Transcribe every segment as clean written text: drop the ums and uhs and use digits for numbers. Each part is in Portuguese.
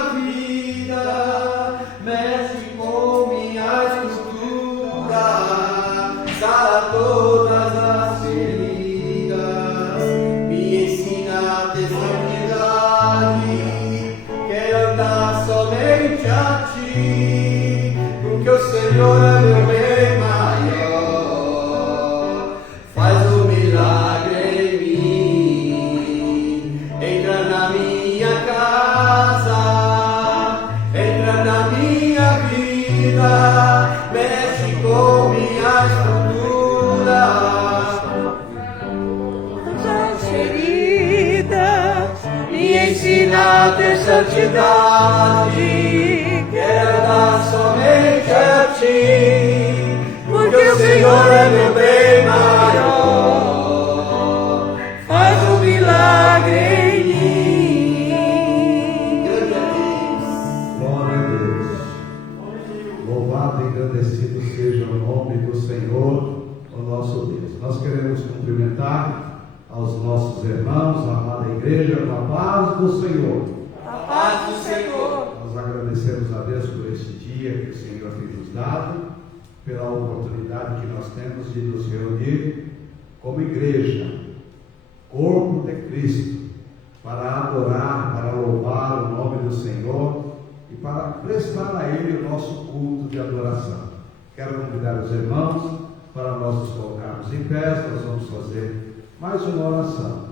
minha vida, mexe com minha estrutura, sara todas as feridas, me ensina a ter santidade, quero andar somente a ti, porque o Senhor é meu bem maior. Faz um milagre em mim, entra na minha casa, entra na minha vida, mexe com minha estrutura, as feridas, me ensina a ter santidade, quero andar somente a ti, porque o Senhor é meu bem maior. Faz um milagre em mim. Glória a Deus. Louvado e agradecido seja o nome do Senhor, o nosso Deus. Nós queremos cumprimentar aos nossos irmãos, a amada igreja, com a paz do Senhor. A paz do Senhor. Nós agradecemos a Deus por esse dia que o Senhor tem nos dado, pela oportunidade que nós temos de nos reunir como igreja, corpo de Cristo, para adorar, para louvar o nome do Senhor e para prestar a Ele o nosso culto de adoração. Quero convidar os irmãos para nós nos colocarmos em pé. Nós vamos fazer mais uma oração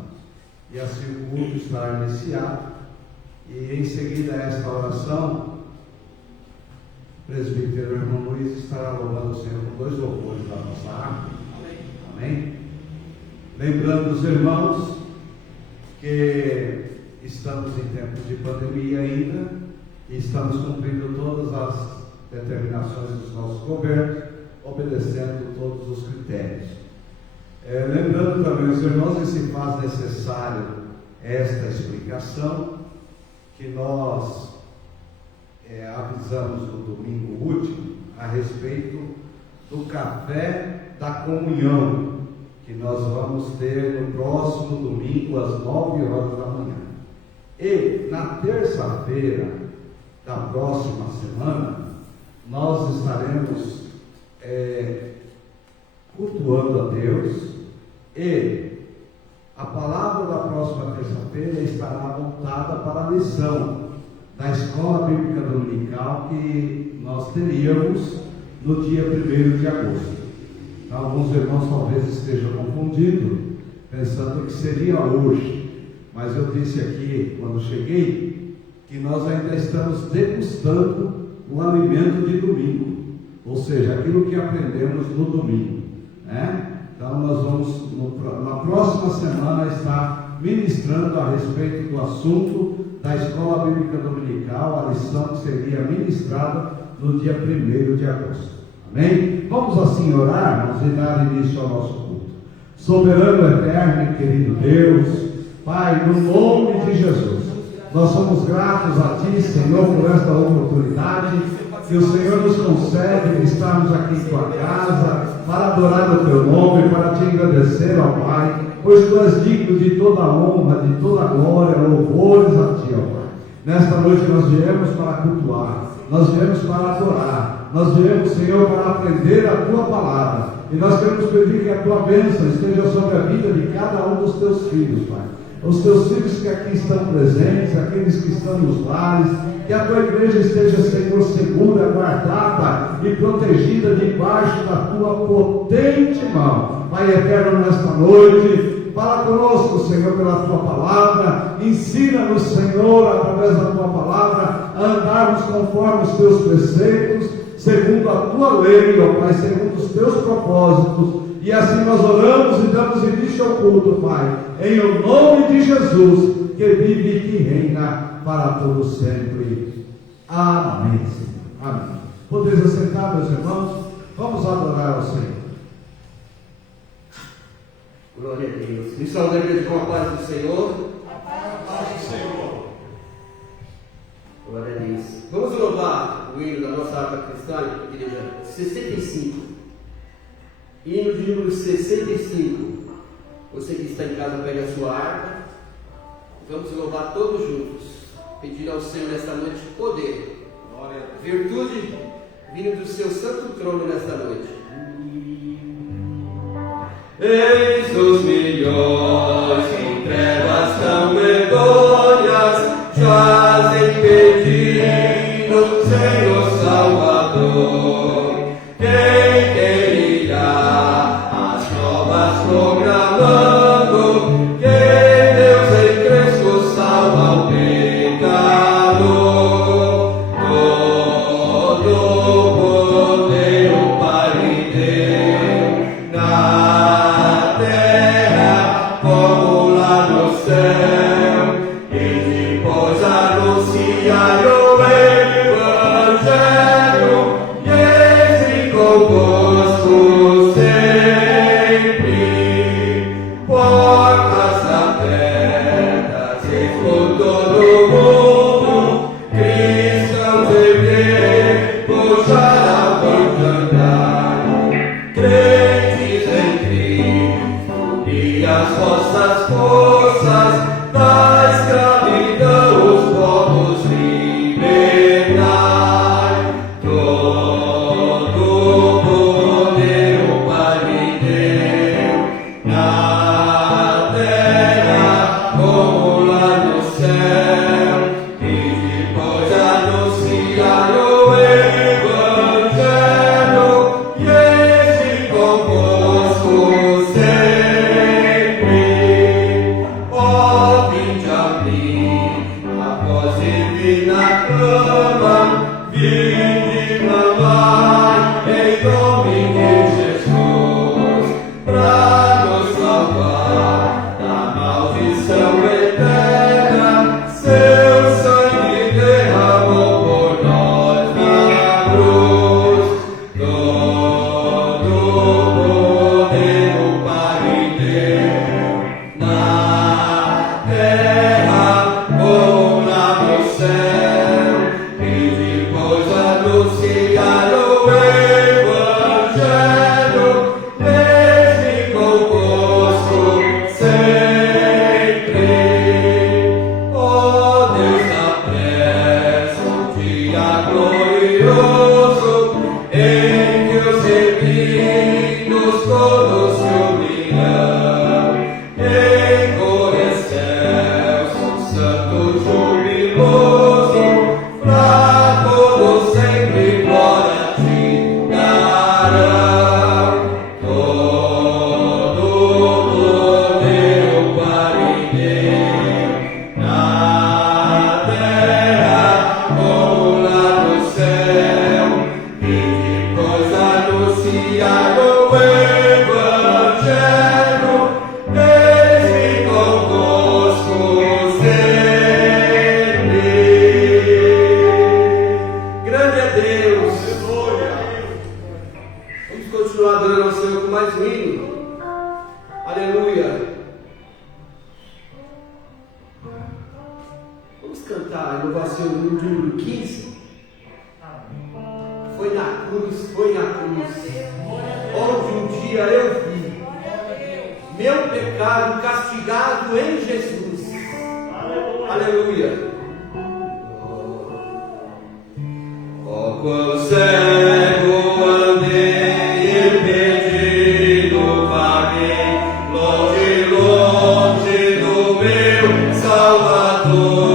e assim o culto estará iniciado, e em seguida a esta oração o presbítero irmão Luiz estará louvando o Senhor com 2 louvores da nossa harpa. Amém? Lembrando os irmãos que estamos em tempos de pandemia ainda e estamos cumprindo todas as determinações dos nossos governos, obedecendo todos os critérios. Lembrando também os irmãos que se faz necessário esta explicação, que nós avisamos no domingo último a respeito do café da comunhão, que nós vamos ter no próximo domingo às 9 horas da manhã. E na terça-feira da próxima semana nós estaremos cultuando a Deus, e a palavra da próxima terça-feira estará voltada para a lição da Escola Bíblica Dominical que nós teríamos no dia 1º de agosto. Então, alguns irmãos talvez estejam confundidos, pensando que seria hoje, mas eu disse aqui, quando cheguei, que nós ainda estamos degustando o alimento de domingo, ou seja, aquilo que aprendemos no domingo, né? Então nós vamos na próxima semana estar ministrando a respeito do assunto da Escola Bíblica Dominical, a lição que seria ministrada no dia 1º de agosto. Amém? Vamos assim orar, e dar início ao nosso culto. Soberano, eterno e querido Deus, Pai, no nome de Jesus, nós somos gratos a Ti, Senhor, por esta oportunidade que o Senhor nos concede de estarmos aqui em Tua casa, para adorar o Teu nome, para Te agradecer, ó Pai, pois Tu és digno de toda a honra, de toda a glória, louvores a Ti, ó Pai. Nesta noite nós viemos para cultuar, nós viemos para adorar, nós viemos, Senhor, para aprender a Tua palavra, e nós queremos pedir que a Tua bênção esteja sobre a vida de cada um dos Teus filhos, Pai. Os Teus filhos que aqui estão presentes, aqueles que estão nos lares, que a Tua igreja esteja, Senhor, segura, guardada e protegida debaixo da Tua potente mão. Pai eterno, nesta noite, fala conosco, Senhor, pela Tua palavra, ensina-nos, Senhor, através da Tua palavra, a andarmos conforme os Teus preceitos, segundo a Tua lei, ó Pai, segundo os Teus propósitos. E assim nós oramos e damos início ao culto, Pai, em o nome de Jesus, que vive e que reina para todos sempre. Amém, Senhor. Amém. Podeis assentar, meus irmãos? Vamos adorar ao Senhor. Glória a Deus. Missão da igreja com a paz do Senhor. A paz do Senhor. Glória a Deus. Vamos louvar o hino da nossa harpa cristã, igreja 65. Hino de número 65. Você que está em casa, pegue a sua harpa. Vamos louvar todos juntos. Pedir ao Senhor nesta noite poder, virtude vindo do seu santo trono nesta noite. Eis os milhões em trevas tão medonhas, jazem pedindo Senhor Salvador. Quem querirá as novas programando, que Deus em Cristo salva o pecador. Todo poder o Pai lhe deu, na terra como lá no céu, e depois anunciar o Evangelho, e esse convosco sempre, portas abertas por todo mundo, cristãos hebreus já vão cantar, crentes em Cristo e as vossas forças da escravidão os povos libertai. Todo poder o Pai me deu, na terra como lá no céu, e depois anunciar o Evangelho, e esse convosco sempre. Ó, vinde a mim, após vir na cama, vinde clamar em nome de Jesus, pra nos salvar da maldição eterna. Seu sangue derramou por nós na cruz. Todo poder o Pai me deu, na terra como lá no céu, e depois anunciar o Evangelho, esse convosco sempre. Ó Deus apressa um dia glorioso, em que os redimidos todos se unirão, em cor excelso, santo jubiloso, pra todos sempre glória te darão. Todo poder o Pai me deu, na terra como lá no céu, e depois anunciar o Evangelho, esse convosco sempre. Grande é Deus. Vamos continuar adorando ao Senhor com mais um hino. Aleluia. Vamos cantar a inovação número 15. Foi na cruz, onde um dia eu vi meu pecado castigado em Jesus. Aleluia. Ó, quão cego andei e perdido vaguei, longe, longe do meu Salvador.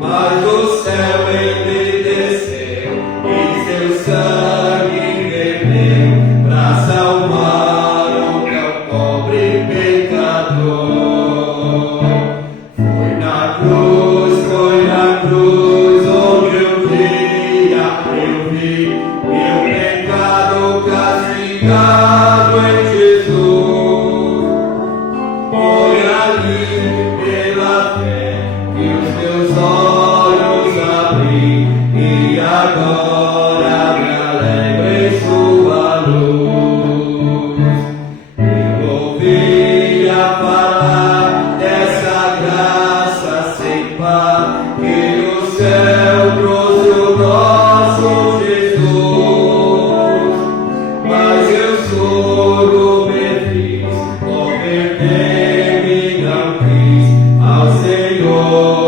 Mas do céu ele desceu e seu sangue verteu pra salvar o tão pobre pecador. Foi na cruz onde um dia eu vi meu pecado castigado em Jesus. Foi ali pela fé que os meus olhos abri, e agora me alegro em sua luz. Eu ouvia falar dessa graça sem par, que o céu trouxe o nosso Jesus. Mas eu surdo me fiz, converter-me não quis ao Senhor.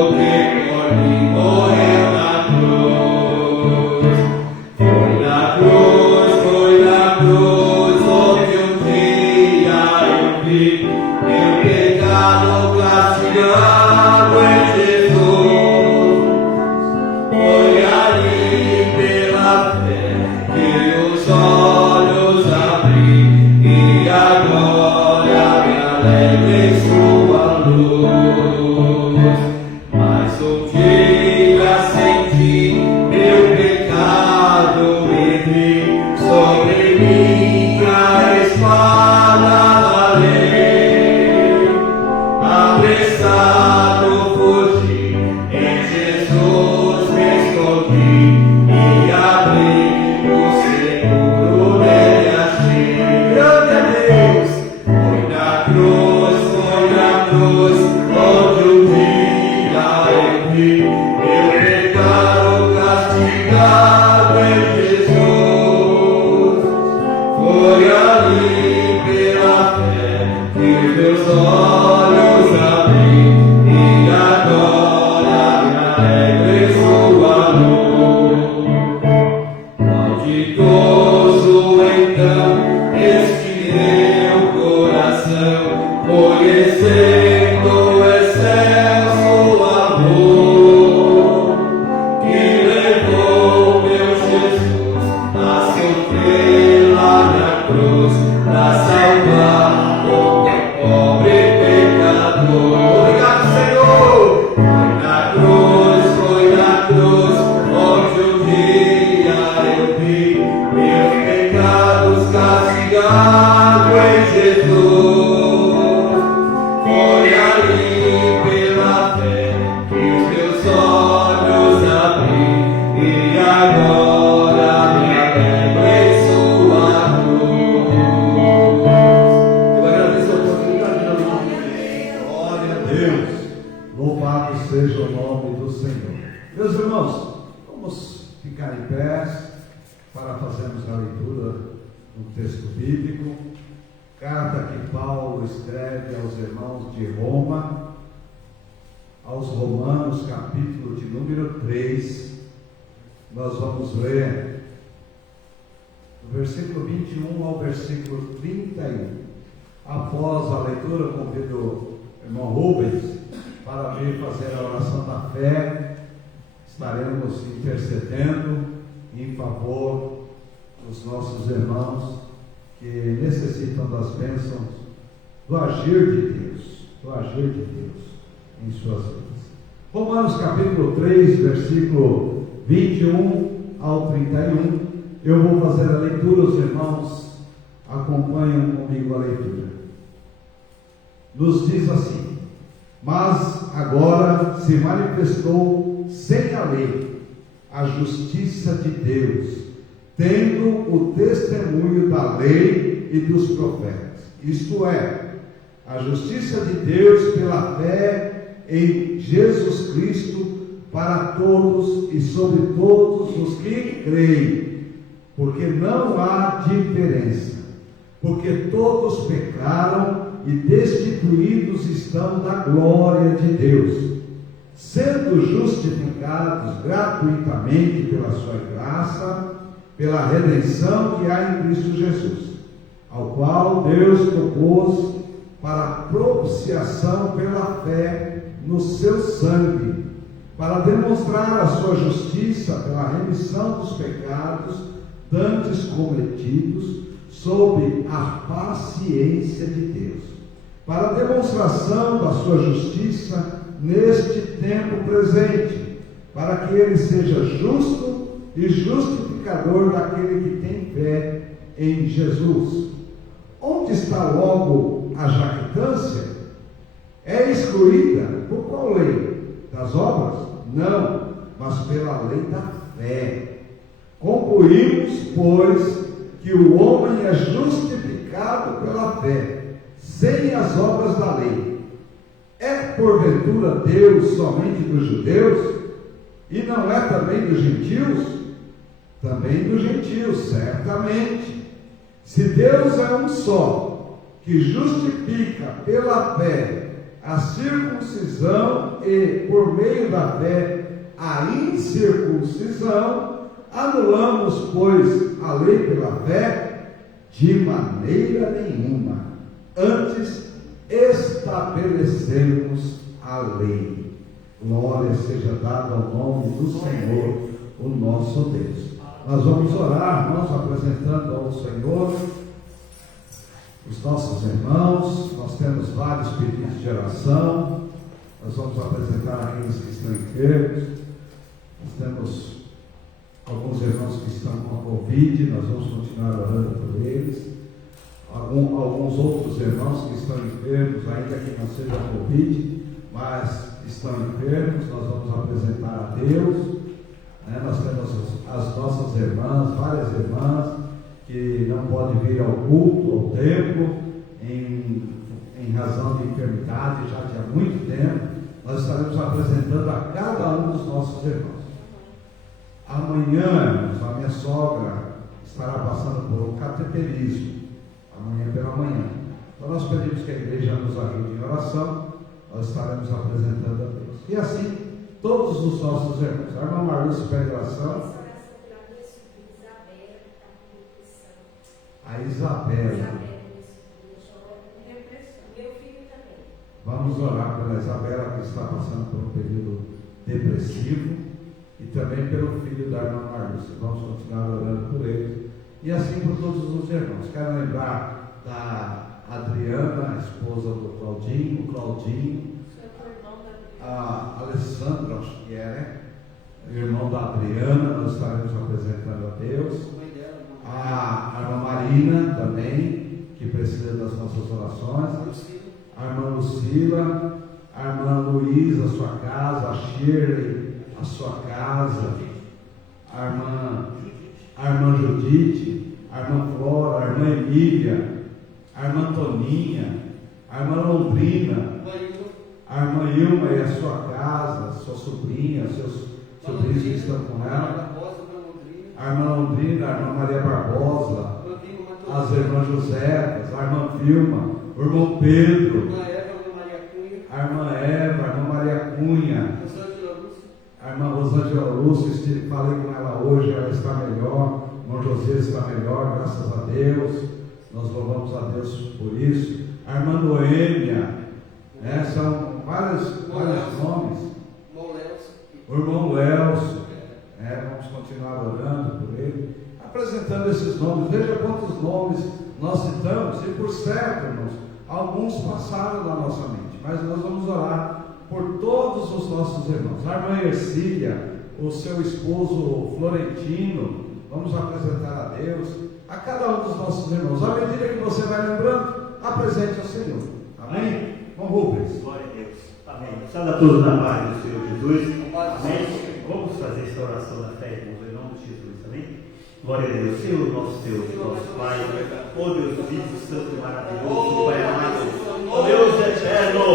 Jesus me escondi e abri o seguro dele achei. Glória a Deus. Foi na cruz, onde um dia eu vi meu pecado castigado em Jesus. Foi ali pela fé que os meus olhos abri e agora me alegro em sua luz. Malditoso então este meu coração, conhecendo o excelso amor que levou meu Jesus a sofrer lá na cruz, para salvar o teu pobre pecador. Obrigado, Senhor. Foi na cruz, onde um dia eu vi meus pecados castigados em Jesus. Foi ali pela fé que os meus olhos abri e agora me alegro em sua luz. Eu agradeço a oportunidade da noite. Glória a Deus. Louvado seja o nome do Senhor. Meus irmãos, vamos ficar em pé para fazermos a leitura do texto bíblico. Carta que Paulo escreve aos irmãos de Roma, aos Romanos, capítulo de número 3. Nós vamos ler do versículo 21 ao versículo 31. Após a leitura, convido o irmão Rubens para vir fazer a oração da fé. Estaremos intercedendo em favor dos nossos irmãos que necessitam das bênçãos do agir de Deus em suas vidas. Romanos capítulo 3, versículo 21 ao 31. Eu vou fazer a leitura, os irmãos acompanham comigo a leitura. Nos diz assim: mas agora se manifestou sem a lei a justiça de Deus, tendo o testemunho da lei e dos profetas, isto é, a justiça de Deus pela fé em Jesus Cristo para todos e sobre todos os que creem, porque não há diferença, porque todos pecaram e destituídos estão da glória de Deus, sendo justificados gratuitamente pela sua graça, pela redenção que há em Cristo Jesus, ao qual Deus propôs para propiciação pela fé no seu sangue, para demonstrar a sua justiça pela remissão dos pecados dantes cometidos sob a paciência de Deus, para a demonstração da sua justiça neste tempo presente, para que ele seja justo e justificador daquele que tem fé em Jesus. Onde está logo a jactância? É excluída por qual lei? Das obras? Não, mas pela lei da fé. Concluímos, pois, que o homem é justificado pela fé, sem as obras da lei. É porventura Deus somente dos judeus? E não é também dos gentios? Também dos gentios, certamente. Se Deus é um só, que justifica pela fé a circuncisão e, por meio da fé, a incircuncisão, anulamos, pois, a lei pela fé? De maneira nenhuma. Antes, estabelecemos a lei. Glória seja dada ao nome do Senhor, o nosso Deus. Nós vamos orar, irmãos, apresentando ao Senhor os nossos irmãos. Nós temos vários pedidos de oração. Nós vamos apresentar aqueles que estão enfermos. Nós temos alguns irmãos que estão com a Covid, nós vamos continuar orando por eles. Alguns outros irmãos que estão enfermos, ainda que não seja a Covid, mas estão enfermos, nós vamos apresentar a Deus. Nós temos as nossas irmãs, várias irmãs, que não podem vir ao culto, ao templo, em razão de enfermidade, já de há muito tempo. Nós estaremos apresentando a cada um dos nossos irmãos. Amanhã, irmãos, a minha sogra estará passando por um cateterismo, amanhã pela manhã. Então nós pedimos que a igreja nos ajude em oração, nós estaremos apresentando a Deus. E assim, todos os nossos irmãos. A irmã Marlúcia pede oração. A Isabela. Vamos orar pela Isabela, que está passando por um período depressivo, e também pelo filho da irmã Marlúcia. Vamos continuar orando por ele. E assim por todos os irmãos. Quero lembrar da Adriana, a esposa do Claudinho, o Claudinho, a Alessandra, acho que é, irmão da Adriana, nós estaremos apresentando a Deus. A irmã Marina também, que precisa das nossas orações. A irmã Lucila, a irmã Luísa, a sua casa, a Shirley, a sua casa, a irmã Judite, a irmã Flora, a irmã Emília, a irmã Toninha, a irmã Londrina, a irmã Ilma e a sua casa, sua sobrinha, seus sobrinhos que estão com ela, a irmã Londrina, a irmã Maria Barbosa, as irmãs Josefas, a irmã Vilma, o irmão Pedro, a irmã Eva, a irmã Maria Cunha, a irmã Rosângela Lúcia, falei com ela hoje, ela está melhor, o irmão José está melhor, graças a Deus, nós louvamos a Deus por isso. A irmã Noêmia, são vários nomes. O irmão Lelso, vamos continuar orando por ele, apresentando esses nomes. Veja quantos nomes nós citamos, e por certo, irmãos, alguns passaram na nossa mente, mas nós vamos orar por todos os nossos irmãos. A irmã Ercília, o seu esposo Florentino, vamos apresentar a Deus, a cada um dos nossos irmãos. À medida que você vai lembrando, apresente ao Senhor. Amém? Com Rubens. Glória a Deus. Amém. Salve a todos na paz do Senhor Jesus. Amém. Vamos fazer essa oração da fé, irmãos, em nome de Jesus. Amém. Glória a Deus. Senhor, nosso Deus, nosso Pai, ó Deus vivo, santo e maravilhoso, Pai amado, ó Deus eterno,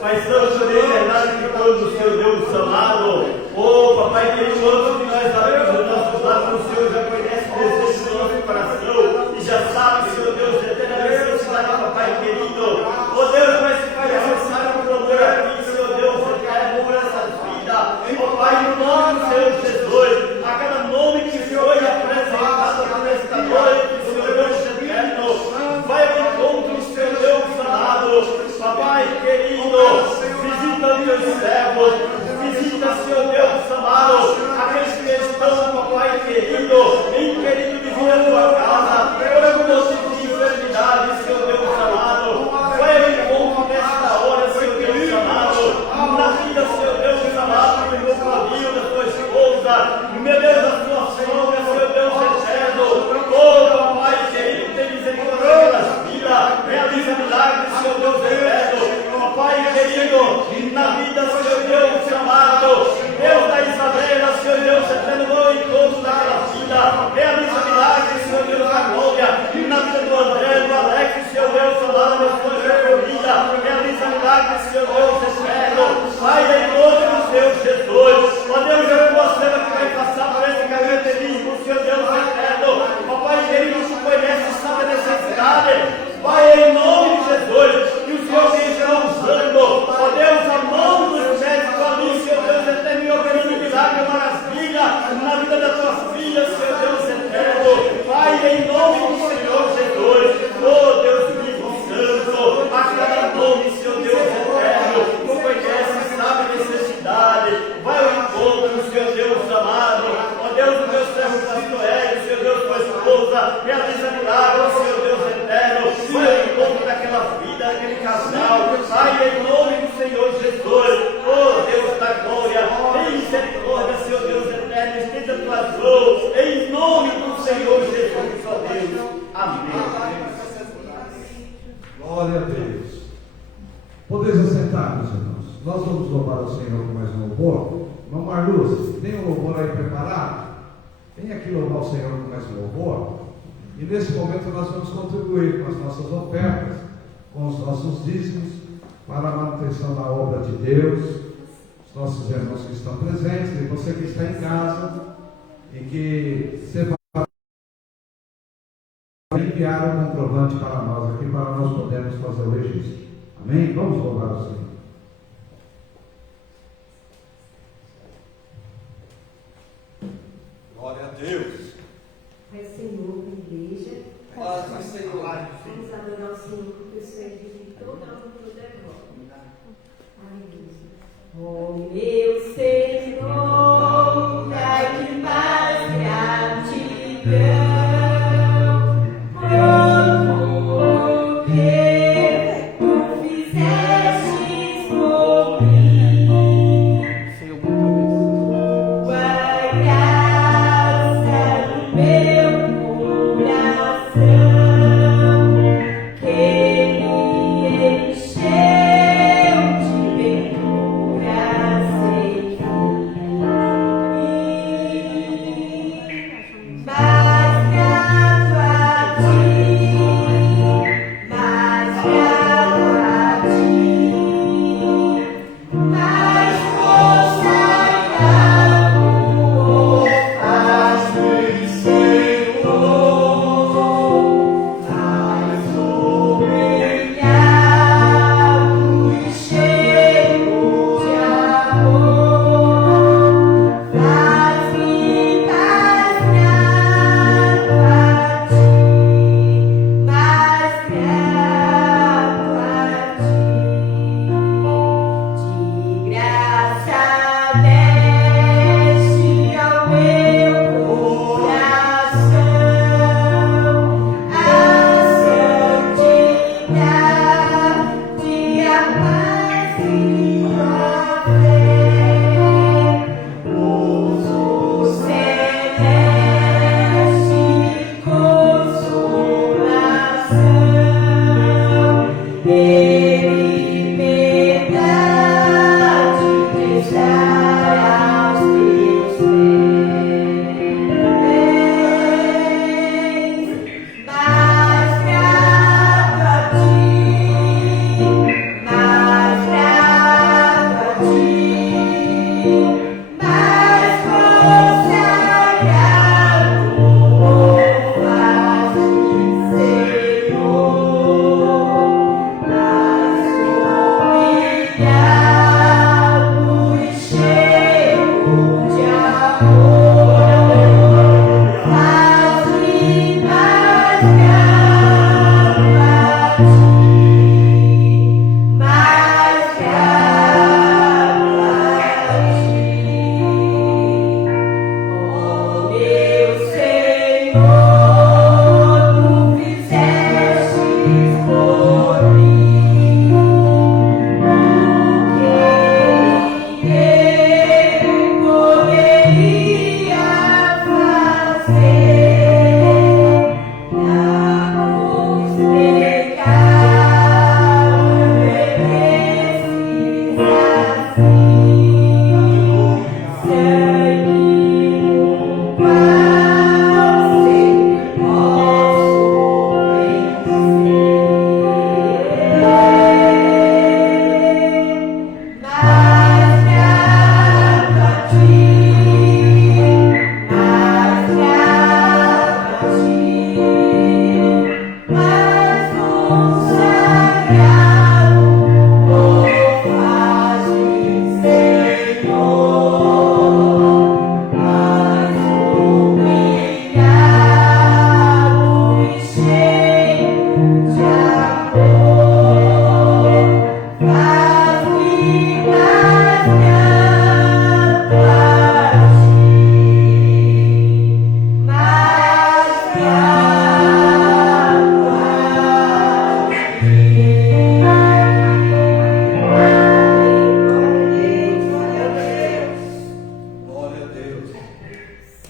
Pai santo de eternidade, que quando o Senhor Deus amado, ó Papai querido, antes que nós abrimos os nossos lábios, o Senhor já conhece o desejo do nosso coração e já sabe, Senhor Deus eterno, a necessidade, Papai querido, ó Deus, vai se faz necessário um clamor aqui, Senhor Deus eterno, por essa vida, ó Pai, no nome do Senhor Jesus, a cada nome que o Senhor apresentado nesta noite, Senhor Deus eterno, vai ao encontro do Senhor Deus amado, Papai querido, visita os teus servos, visita, Senhor Deus amado, aqueles que estão, Papai querido, impedindo de vir à tua casa, por algum motivo de enfermidade, Senhor Deus amado, vai ao encontro nesta hora, Senhor Deus amado, na vida, Senhor Deus amado, do meu Claudinho, da tua esposa, meu Deus, da tua sogra, Senhor Deus eterno, oh Papai querido, tem misericórdia das vidas, realiza milagres, Senhor Deus eterno, Papai querido, na vida, Senhor Deus amado, Deus da Isabela, Senhor Deus eterno, no encontro daquela vida, realiza milagres, Senhor Deus da glória, na vida do André, do Alex, Senhor Deus amado, na sua família, realiza milagres, Senhor Deus eterno, Pai, em nome do Senhor Jesus, ó Deus, eu mostrando que vai passar por esse cateterismo, Senhor Deus eterno, Papai querido, que conhece, sabe a necessidade, Pai, em nome de Jesus, que o Senhor esteja usando, ó Deus, a mão dos médicos ali, Senhor Deus eterno, e operando milagre, maravilha, na vida da tua filha, Senhor Deus eterno, Pai, em nome do Senhor Jesus, ó Deus vivo, santo, a cada nome, Senhor Deus eterno, tu conhece, sabe a necessidade, vai ao encontro, Senhor Deus amado, ó Deus, o meu servo pastor Hélio, Senhor Deus, tua esposa, realiza milagres, Senhor Deus eterno, vai ao encontro daquela vida, daquele casal, Pai, em nome do Senhor Jesus, oh Deus da glória, tem misericórdia, Senhor Deus eterno, estenda tuas mãos, em nome do Senhor Jesus, ó Deus, amém. Glória a Deus. Podeis assentar, meus irmãos. Nós vamos louvar o Senhor com mais um louvor. Irmão Marlu, Deus. Tem um louvor aí preparado? Vem aqui louvar o Senhor com mais louvor. E nesse momento nós vamos contribuir com as nossas ofertas, com os nossos dízimos, para a manutenção da obra de Deus, os nossos irmãos que estão presentes, e você que está em casa, e que você vai enviar um comprovante para nós aqui, para nós podermos fazer o registro. Amém? Vamos louvar o Senhor. Glória a Deus. Pai Senhor, igreja. Paz do Senhor. Vamos adorar o Senhor, porque o Senhor vive toda a honra e toda a glória. Aleluia. Oh, meu Senhor, dai-me paz e gratidão.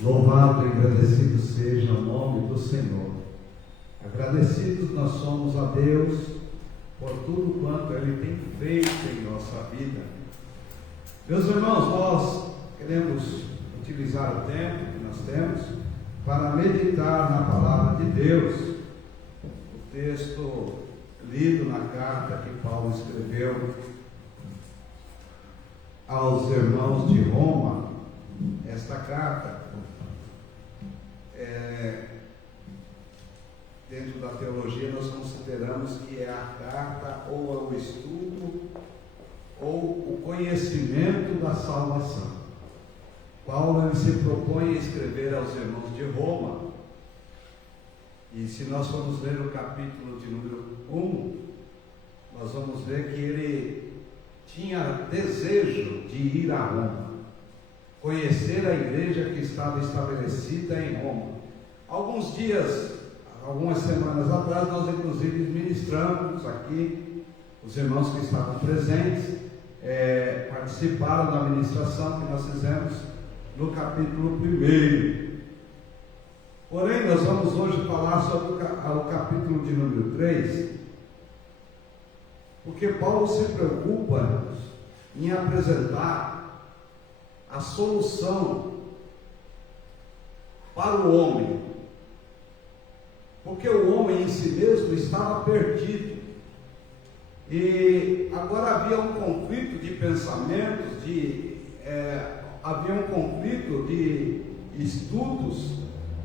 Louvado e agradecido seja o nome do Senhor. Agradecidos nós somos a Deus por tudo quanto Ele tem feito em nossa vida. Meus irmãos, nós queremos utilizar o tempo que nós temos para meditar na palavra de Deus. O texto lido na carta que Paulo escreveu aos irmãos de Roma, esta carta, dentro da teologia nós consideramos que é a carta ou é o estudo ou o conhecimento da salvação. Paulo ele se propõe a escrever aos irmãos de Roma, e se nós formos ler o capítulo de número 1, nós vamos ver que ele tinha desejo de ir a Roma, conhecer a igreja que estava estabelecida em Roma. Algumas semanas atrás, nós inclusive ministramos aqui, os irmãos que estavam presentes, participaram da ministração que nós fizemos no capítulo 1. Porém, nós vamos hoje falar sobre o capítulo de número 3, porque Paulo se preocupa em apresentar a solução para o homem, porque o homem em si mesmo estava perdido, e agora havia um conflito de pensamentos, havia um conflito de estudos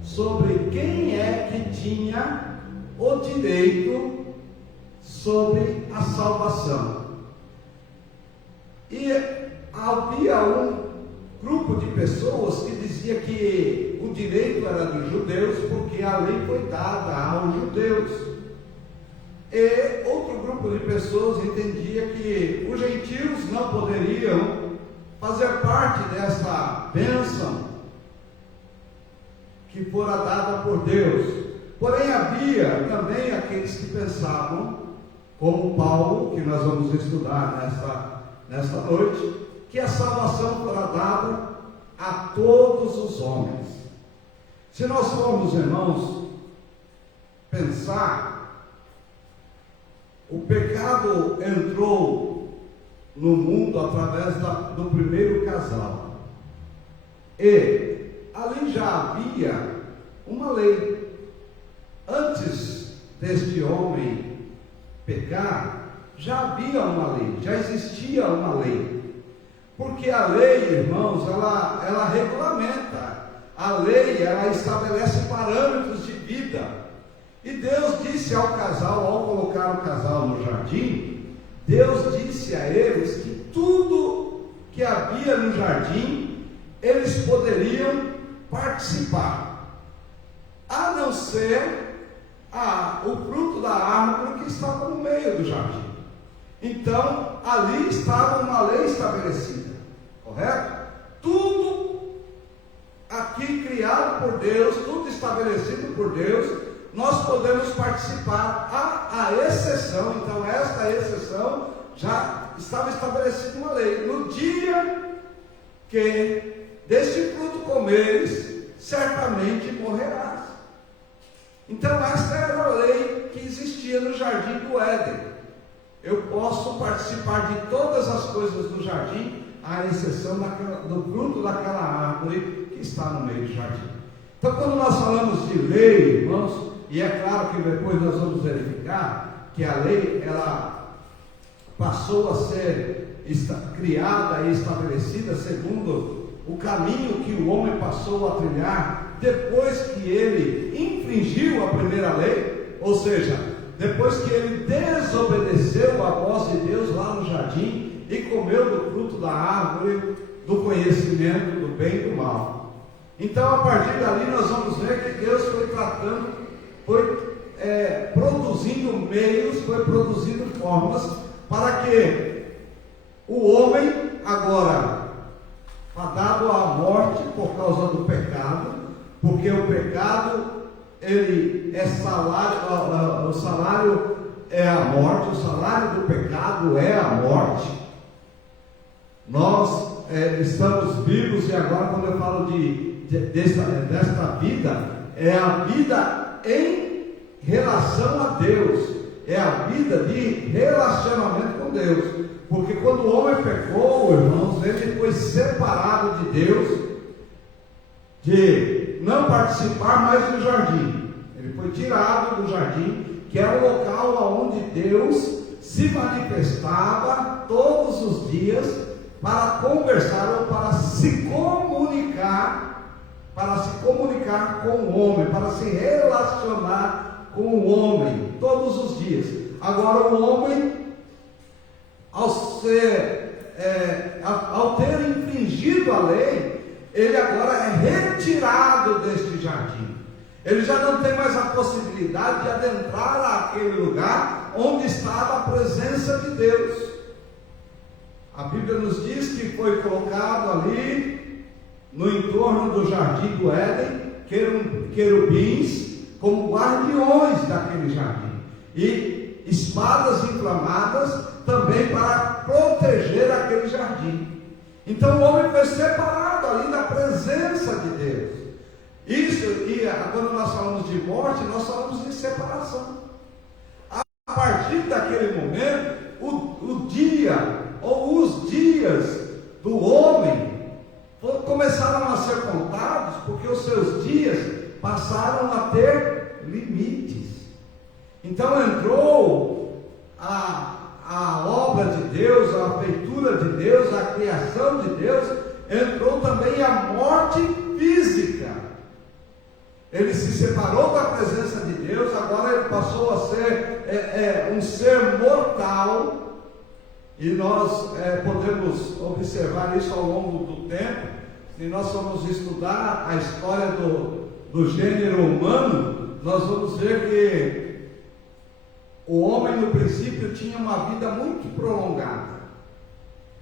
sobre quem é que tinha o direito sobre a salvação. E havia um grupo de pessoas que dizia que o direito era dos judeus porque a lei foi dada aos judeus. E outro grupo de pessoas entendia que os gentios não poderiam fazer parte dessa bênção que fora dada por Deus. Porém, havia também aqueles que pensavam, como Paulo, que nós vamos estudar nesta noite, que a salvação fora dada a todos os homens. Se nós formos, irmãos, pensar, o pecado entrou no mundo através do primeiro casal, e ali já havia uma lei. Antes deste homem pecar, já havia uma lei, já existia uma lei. Porque a lei, irmãos, ela regulamenta. A lei, ela estabelece parâmetros de vida. E Deus disse ao casal, ao colocar o casal no jardim, Deus disse a eles que tudo que havia no jardim, eles poderiam participar, a não ser o fruto da árvore que estava no meio do jardim. Então, ali estava uma lei estabelecida, correto? Tudo aqui criado por Deus, tudo estabelecido por Deus, nós podemos participar, a exceção. Então, esta exceção já estava estabelecida uma lei. No dia que deste fruto comeres, certamente morrerás. Então, esta era a lei que existia no jardim do Éden. Eu posso participar de todas as coisas do jardim, à exceção do fruto daquela árvore que está no meio do jardim. Então, quando nós falamos de lei, irmãos, e é claro que depois nós vamos verificar que a lei, ela passou a ser criada e estabelecida segundo o caminho que o homem passou a trilhar depois que ele infringiu a primeira lei, ou seja, depois que ele desobedeceu a voz de Deus lá no jardim e comeu do fruto da árvore do conhecimento do bem e do mal. Então, a partir dali nós vamos ver que Deus foi produzindo meios, foi produzindo formas para que o homem agora fadado à morte por causa do pecado, porque o pecado ele é salário, o salário é a morte, o salário do pecado é a morte. Nós estamos vivos, e agora quando eu falo desta vida, é a vida em relação a Deus, é a vida de relacionamento com Deus. Porque quando o homem pecou, irmãos, ele foi separado de Deus, de não participar mais do jardim. Ele foi tirado do jardim, que é o local onde Deus se manifestava todos os dias para conversar ou para se comunicar com o homem, para se relacionar com o homem todos os dias. Agora o homem, ao ter infringido a lei, ele agora é retirado deste jardim. Ele já não tem mais a possibilidade de adentrar àquele lugar onde estava a presença de Deus. A Bíblia nos diz que foi colocado ali no entorno do jardim do Éden querubins como guardiões daquele jardim, e espadas inflamadas também para proteger aquele jardim. Então o homem foi separado ali da presença de Deus. Isso, e quando nós falamos de morte, nós falamos de separação. A partir daquele momento, o dia ou os dias do homem começaram a ser contados, porque os seus dias passaram a ter limites. Então entrou a obra de Deus, a feitura de Deus, a criação de Deus, entrou também a morte física. Ele se separou da presença de Deus, agora ele passou a ser um ser mortal. E nós podemos observar isso ao longo do tempo. Se nós formos estudar a história do gênero humano, nós vamos ver que o homem no princípio tinha uma vida muito prolongada.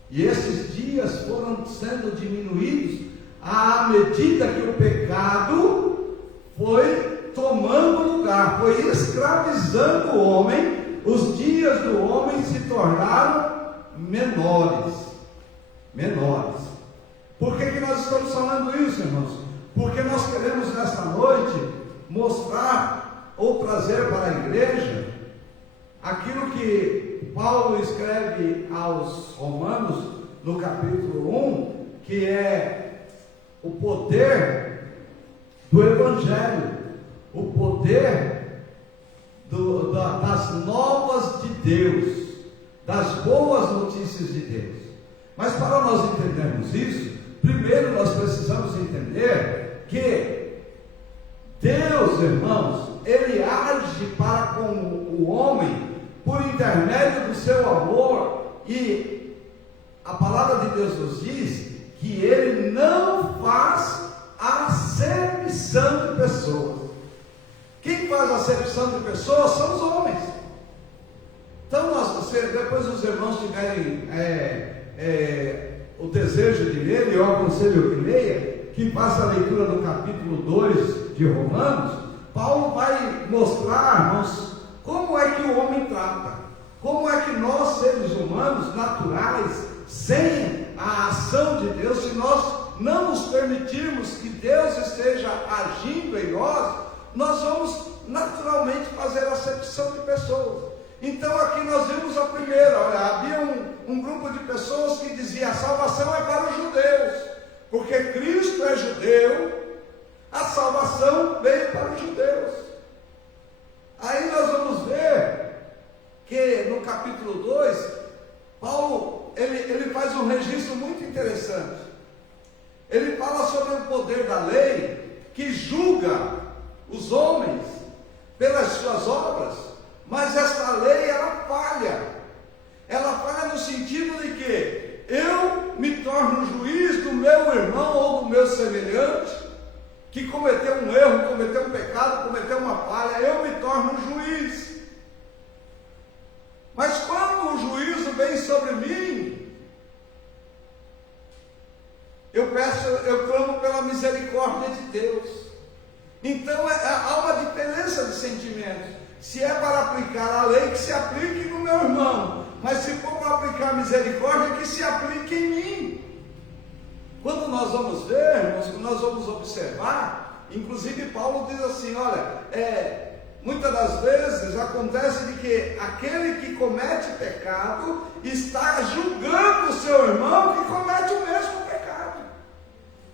E esses dias foram sendo diminuídos à medida que o pecado foi tomando lugar, foi escravizando o homem. Os dias do homem se tornaram menores. Por que nós estamos falando isso, irmãos? Porque nós queremos nesta noite mostrar ou trazer para a igreja aquilo que Paulo escreve aos Romanos no capítulo 1, que é o poder do Evangelho, o poder das novas de Deus, das boas notícias de Deus. Mas para nós entendermos isso, primeiro nós precisamos entender que Deus, irmãos, Ele age para com o homem por intermédio do seu amor, e a palavra de Deus nos diz que Ele não faz acepção de pessoas. Quem faz acepção de pessoas são os homens. Então, depois os irmãos tiverem o desejo de ler, eu aconselho que leia, que faça a leitura do capítulo 2 de Romanos. Paulo vai mostrar-nos como é que o homem trata, como é que nós, seres humanos naturais, sem a ação de Deus, se nós não nos permitirmos que Deus esteja agindo em nós vamos naturalmente fazer acepção de pessoas. Então aqui nós vimos a primeira, olha, havia um grupo de pessoas que dizia: a salvação é para os judeus, porque Cristo é judeu, a salvação veio para os judeus. Aí nós vamos ver que no capítulo 2, Paulo, ele faz um registro muito interessante. Ele fala sobre o poder da lei, que julga os homens pelas suas obras, mas essa lei, ela falha no sentido de que eu me torno juiz do meu irmão ou do meu semelhante, que cometeu um erro, cometeu um pecado, cometeu uma falha, eu me torno juiz. Mas quando o juízo vem sobre mim, eu clamo pela misericórdia de Deus. Então há uma diferença de sentimentos. Se é para aplicar a lei, que se aplique no meu irmão, mas se for para aplicar a misericórdia, que se aplique em mim. Quando nós vamos ver, irmãos, nós vamos observar, inclusive Paulo diz assim: olha, muitas das vezes acontece de que aquele que comete pecado está julgando o seu irmão que comete o mesmo pecado.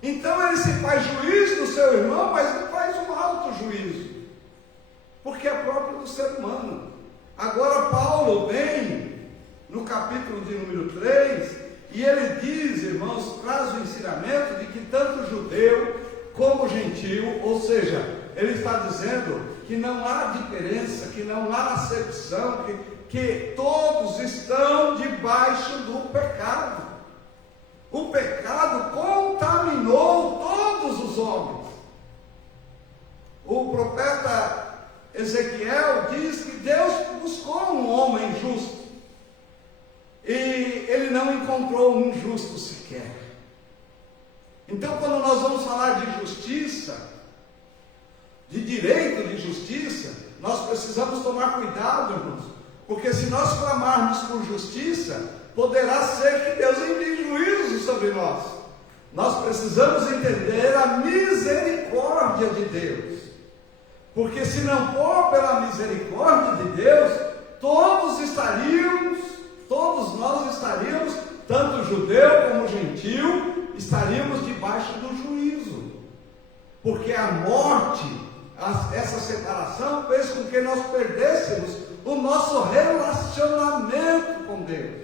Então ele se faz juiz do seu irmão, mas ele faz um auto-juízo, porque é próprio do ser humano. Agora Paulo vem no capítulo de número 3, e ele diz, irmãos, traz o ensinamento de que tanto judeu como gentil, ou seja, ele está dizendo que não há diferença, que não há acepção, que todos estão debaixo do pecado. O pecado contaminou todos os homens. O profeta Ezequiel diz que Deus buscou um homem justo, e ele não encontrou um justo sequer. Então, quando nós vamos falar de justiça, de direito de justiça, nós precisamos tomar cuidado, irmãos, porque se nós clamarmos por justiça, poderá ser que Deus envie juízo sobre nós. Nós precisamos entender a misericórdia de Deus, porque se não for pela misericórdia de Deus, todos nós estaríamos, tanto judeu como gentil, estaríamos debaixo do juízo, porque a morte, essa separação fez com que nós perdêssemos o nosso relacionamento com Deus.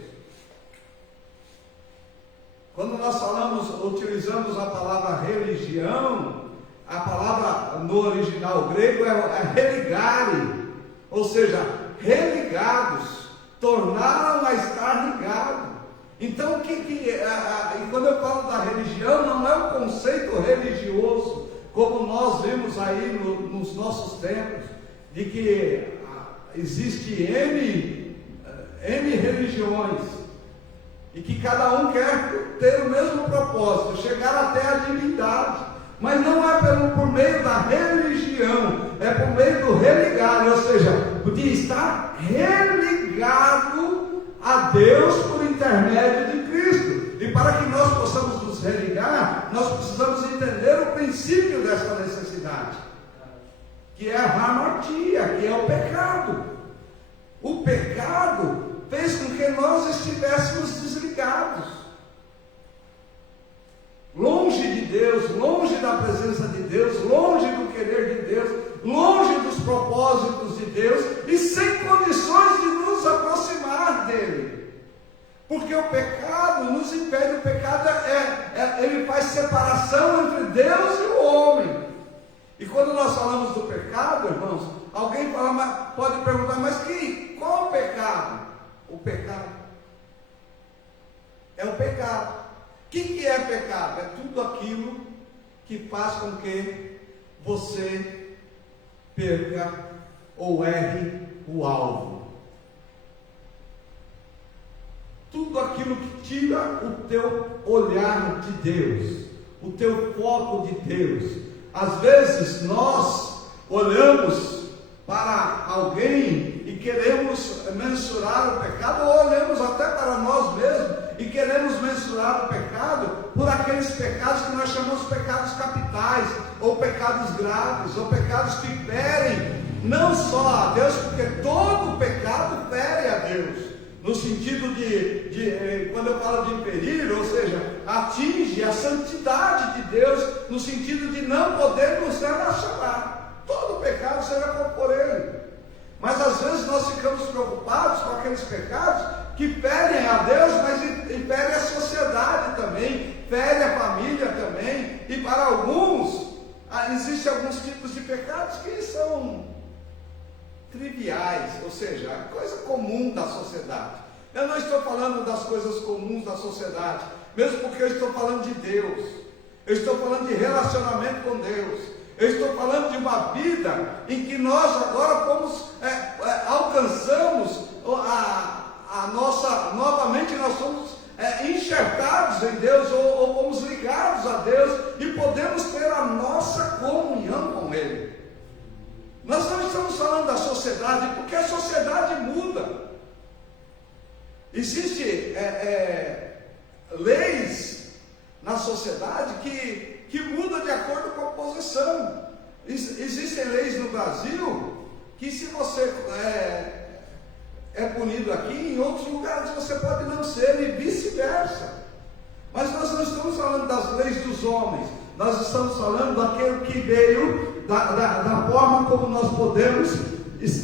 Quando nós utilizamos a palavra religião, a palavra no original grego é religare, ou seja, religados, tornaram a estar ligados. Então, quando eu falo da religião, não é um conceito religioso, como nós vimos aí nos nossos tempos, de que existe N religiões, e que cada um quer ter o mesmo propósito, chegar até a divindade. Mas não é por meio da religião, é por meio do religar, ou seja, de estar religado a Deus por intermédio de Cristo. E para que nós possamos nos religar, nós precisamos entender o princípio dessa necessidade, que é a hamartia, que é o pecado. O pecado fez com que nós estivéssemos desligados, longe de Deus, longe da presença de Deus, longe do querer de Deus, longe dos propósitos de Deus, e sem condições de nos aproximar dele, porque o pecado nos impede. O pecado ele faz separação entre Deus e o homem. E quando nós falamos do pecado, irmãos, alguém pode perguntar, mas qual o pecado? O pecado é o pecado. O que é pecado? É tudo aquilo que faz com que você perca ou erre o alvo. Tudo aquilo que tira o teu olhar de Deus, o teu foco de Deus. Às vezes nós olhamos para alguém e queremos mensurar o pecado, ou olhamos até para nós mesmos e queremos mensurar o pecado por aqueles pecados que nós chamamos de pecados capitais, ou pecados graves, ou pecados que ferem não só a Deus, porque todo pecado fere a Deus, no sentido de quando eu falo de ferir, ou seja, atinge a santidade de Deus, no sentido de não poder nos relacionar. Todo pecado seja qual for ele. Mas às vezes nós ficamos preocupados com aqueles pecados que ferem a Deus, mas ferem a sociedade também, ferem a família também. E para alguns, existem alguns tipos de pecados que são triviais, ou seja, a coisa comum da sociedade. Eu não estou falando das coisas comuns da sociedade, mesmo porque eu estou falando de Deus. Eu estou falando de relacionamento com Deus. Eu estou falando de uma vida em que nós agora alcançamos novamente nós somos enxertados em Deus, ou fomos ligados a Deus, e podemos ter a nossa comunhão com Ele. Nós não estamos falando da sociedade, porque a sociedade muda. Existem leis na sociedade que mudam de acordo com a posição. Existem leis no Brasil que se você é punido aqui, em outros lugares você pode não ser, e vice-versa. Mas nós não estamos falando das leis dos homens, nós estamos falando daquele que veio, da forma como nós podemos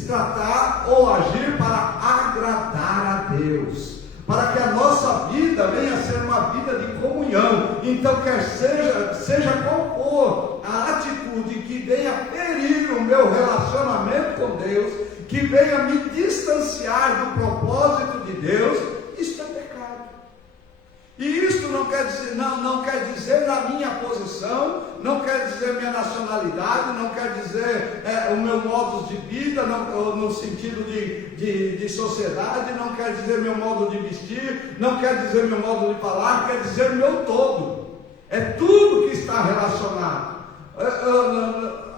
tratar ou agir para agradar a Deus, para que a nossa vida venha a ser uma vida de comunhão. Então, quer seja qual for a atitude que venha ferir o meu relacionamento com Deus, que venha me distanciar do propósito de Deus, isso é pecado. E isso não quer dizer na minha posição, não quer dizer minha nacionalidade, não quer dizer o meu modo de vida, no sentido de sociedade, não quer dizer meu modo de vestir, não quer dizer meu modo de falar, quer dizer meu todo. É tudo que está relacionado.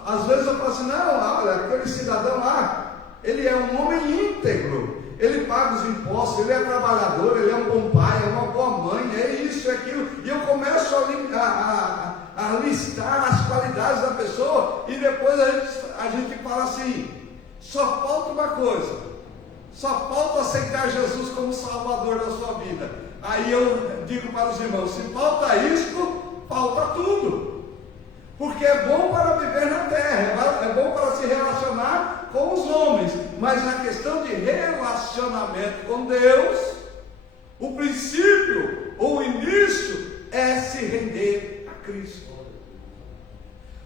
Às vezes eu falo assim, não, olha, aquele cidadão lá, ele é um homem íntegro. Ele paga os impostos, ele é trabalhador, ele é um bom pai, é uma boa mãe, é isso, é aquilo. E eu começo a listar as qualidades da pessoa, e depois a gente fala assim, só falta uma coisa, só falta aceitar Jesus como Salvador da sua vida. Aí eu digo para os irmãos, se falta isto, falta tudo. Porque é bom para viver na terra, é bom para se relacionar com os homens, mas na questão de relacionamento com Deus, o princípio, ou o início, é se render a Cristo.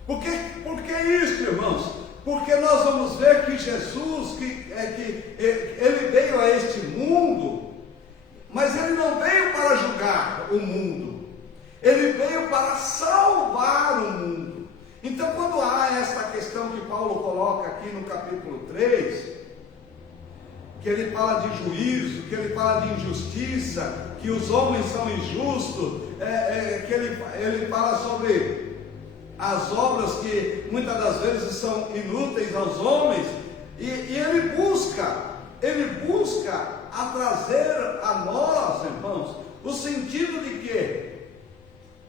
Por que isso, irmãos? Porque nós vamos ver que Jesus, ele veio a este mundo, mas ele não veio para julgar o mundo, ele veio para salvar o mundo. Então, quando há essa questão que Paulo coloca aqui no capítulo 3, que ele fala de juízo, que ele fala de injustiça, que os homens são injustos, que ele fala sobre as obras que muitas das vezes são inúteis aos homens, e ele busca a trazer a nós, irmãos, o sentido de que,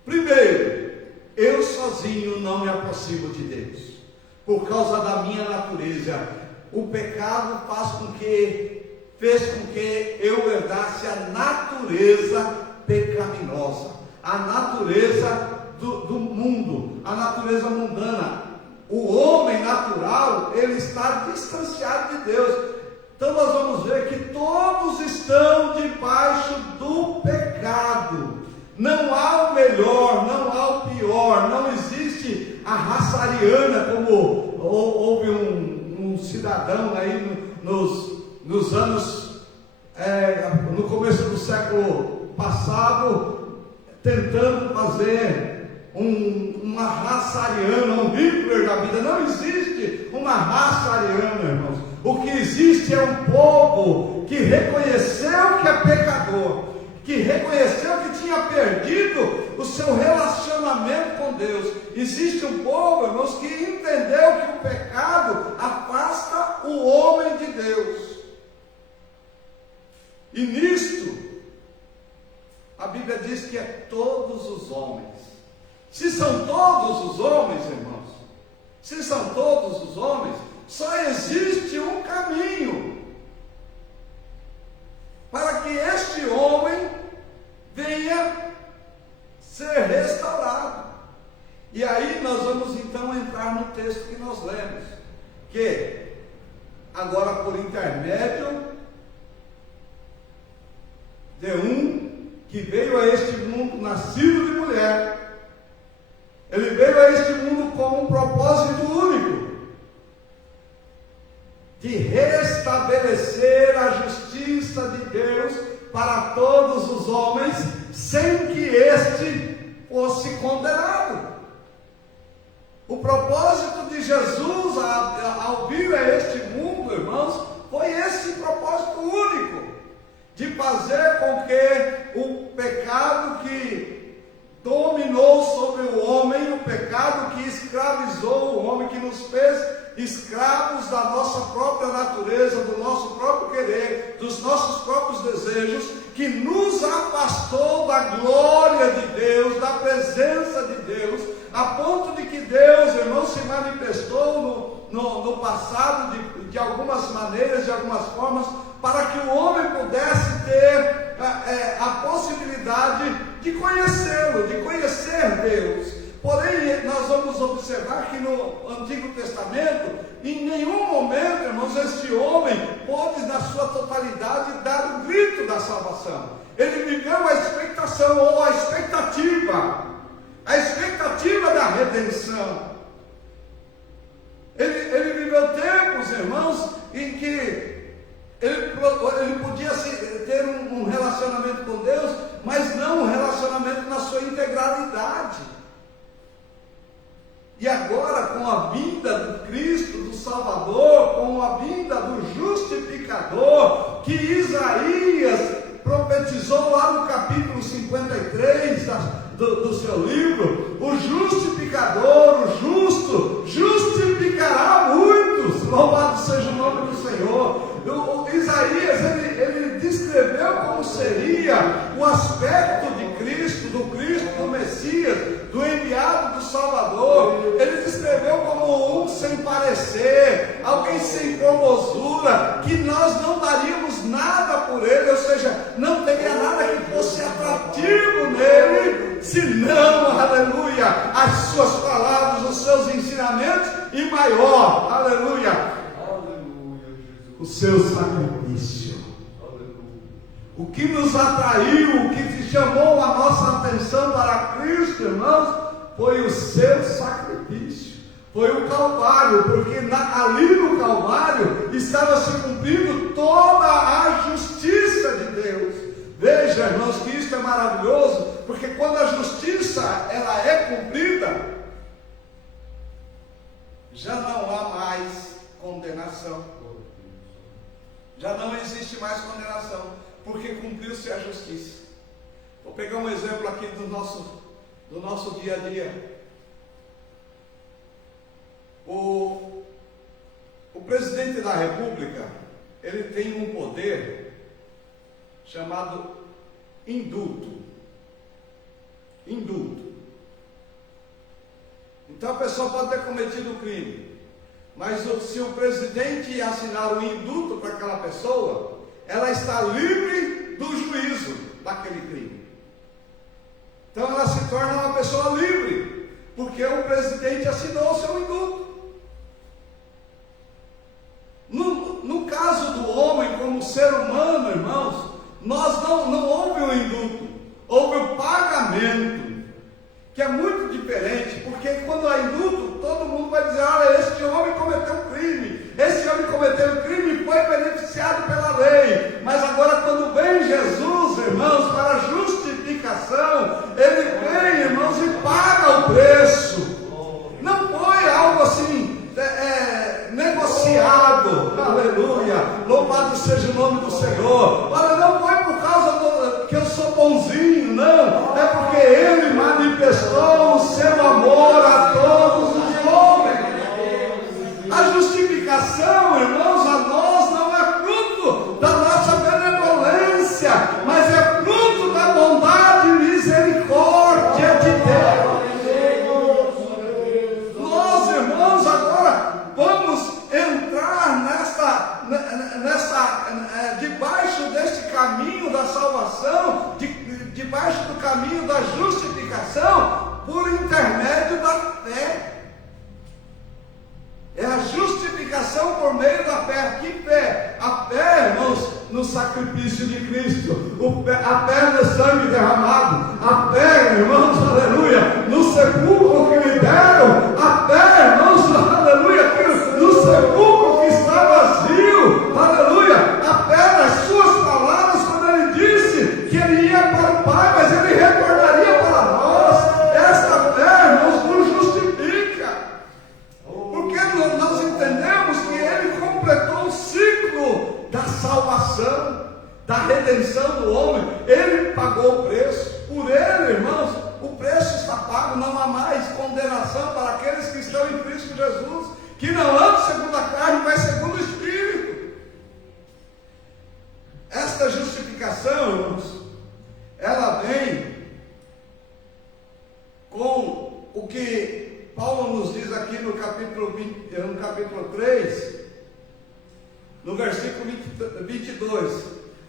primeiro, eu sozinho não me aproximo de Deus, por causa da minha natureza. O pecado fez com que eu herdasse a natureza pecaminosa, a natureza do mundo, a natureza mundana. O homem natural, ele está distanciado de Deus. Então nós vamos ver que todos estão debaixo do pecado. Não há o melhor, não há o pior, não existe a raça ariana, como houve um cidadão aí nos anos, no começo do século passado, tentando fazer uma raça ariana, um Hitler da vida. Não existe uma raça ariana, irmãos. O que existe é um povo que reconheceu que é pecador, que reconheceu que tinha perdido o seu relacionamento com Deus. Existe um povo, irmãos, que entendeu que o pecado afasta o homem de Deus. E nisto, a Bíblia diz que é todos os homens. Se são todos os homens, irmãos, se são todos os homens, só existe um caminho para que este homem venha ser restaurado. E aí nós vamos então entrar no texto que nós lemos, que agora por intermédio de um que veio a este mundo nascido de mulher, ele veio a este mundo com um propósito único, de restabelecer a justiça de Deus para todos os homens, sem que este fosse condenado. O propósito de Jesus ao vir a este mundo, irmãos, foi esse propósito único, de fazer com que o pecado que dominou sobre o homem, o pecado que escravizou o homem, que nos fez escravos da nossa própria natureza, do nosso próprio querer, dos nossos próprios desejos, que nos afastou da glória de Deus, da presença de Deus, a ponto de que Deus, irmão, se manifestou no passado de algumas maneiras, de algumas formas, para que o homem pudesse ter a possibilidade de conhecê-lo, de conhecer Deus. Porém, nós vamos observar que no Antigo Testamento, em nenhum momento, irmãos, este homem pôde, na sua totalidade, dar o grito da salvação. Ele viveu a expectação, ou a expectativa da redenção. Ele viveu tempos, irmãos, em que ele podia ter um relacionamento com Deus, mas não um relacionamento na sua integralidade. E agora, com a vinda do Cristo, do Salvador, com a vinda do justificador, que Isaías profetizou lá no capítulo 53 do seu livro, o justificador, o justo, justificará muitos. Louvado seja o nome do Senhor. Isaías, ele descreveu como seria o aspecto de Cristo, do Messias, do enviado do Salvador. Ele descreveu como um sem parecer, alguém sem formosura, que nós não daríamos nada por ele, ou seja, não teria nada que fosse atrativo nele, senão, aleluia, as suas palavras, os seus ensinamentos, e maior, aleluia, o seu sacrifício. O que nos atraiu, o que chamou a nossa atenção para Cristo, irmãos, foi o seu sacrifício, foi o Calvário, porque ali no Calvário estava se cumprindo toda a justiça de Deus. Veja, irmãos, que isso é maravilhoso, porque quando a justiça ela é cumprida, já não há mais condenação. Já não existe mais condenação, porque cumpriu-se a justiça. Vou pegar um exemplo aqui do nosso dia a dia. O presidente da República, ele tem um poder chamado indulto. Então a pessoa pode ter cometido crime, mas se o presidente assinar o indulto para aquela pessoa, ela está livre do juízo daquele crime. Então ela se torna uma pessoa livre, porque o presidente assinou o seu indulto. No caso do homem como ser humano, irmãos, não houve o indulto, houve o pagamento, que é muito diferente, porque quando há indulto, todo mundo vai dizer: olha, este homem cometeu um crime, esse homem cometeu um crime e foi beneficiado pela lei. Mas agora, quando vem Jesus, irmãos, para a justificação, ele vem, irmãos, e paga o preço. Não foi algo assim negociado, aleluia, louvado seja o nome do Senhor. Olha, não foi por causa que eu sou bonzinho, não, é porque ele manifestou o seu amor a todos os homens. A justificação, irmãos, a nós não é fruto da nossa benevolência, mas é fruto da bondade e misericórdia de Deus. Nós, irmãos, agora vamos entrar debaixo deste caminho da salvação, debaixo do caminho da justificação, por intermédio da fé. É a justificação por meio da fé. Que fé? A fé, irmãos, no sacrifício de Cristo, a fé no sangue derramado, a fé, irmãos, aleluia, no sepulcro que lhe deram, a fé, irmãos, aleluia, no sepulcro que está vazio, aleluia, a fé nas suas palavras, quando ele disse que ele ia para o Pai, mas ele retornaria para nós. Esta fé, irmãos, nos justifica, porque nós entendemos que ele completou o ciclo da salvação, da redenção do homem. Ele pagou o preço. Por ele, irmãos, o preço está pago. Não há mais condenação para aqueles que estão em Cristo Jesus, que não andam segundo a carne, mas segundo o Espírito. Esta justificação, irmãos, ela vem com o que Paulo nos diz aqui no capítulo 3, no versículo 22,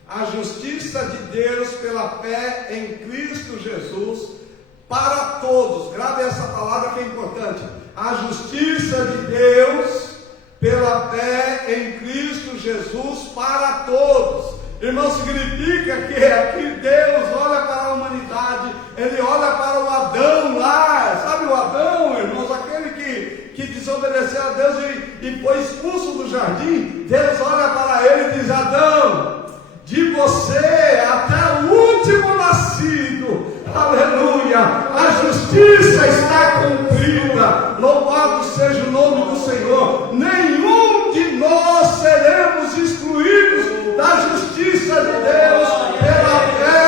a justiça de Deus pela fé em Cristo Jesus para todos. Grave essa palavra que é importante. A justiça de Deus pela fé em Cristo Jesus para todos. Irmão, significa que aqui Deus olha para a humanidade, Ele olha para o Adão lá, sabe o Adão, irmãos, aquele que desobedeceu a Deus e foi expulso do jardim. Deus olha para ele e diz: Adão, de você até o último nascido, aleluia, a justiça está cumprida, louvado seja o nome do Senhor. Nenhum de nós seremos excluídos da justiça de Deus pela fé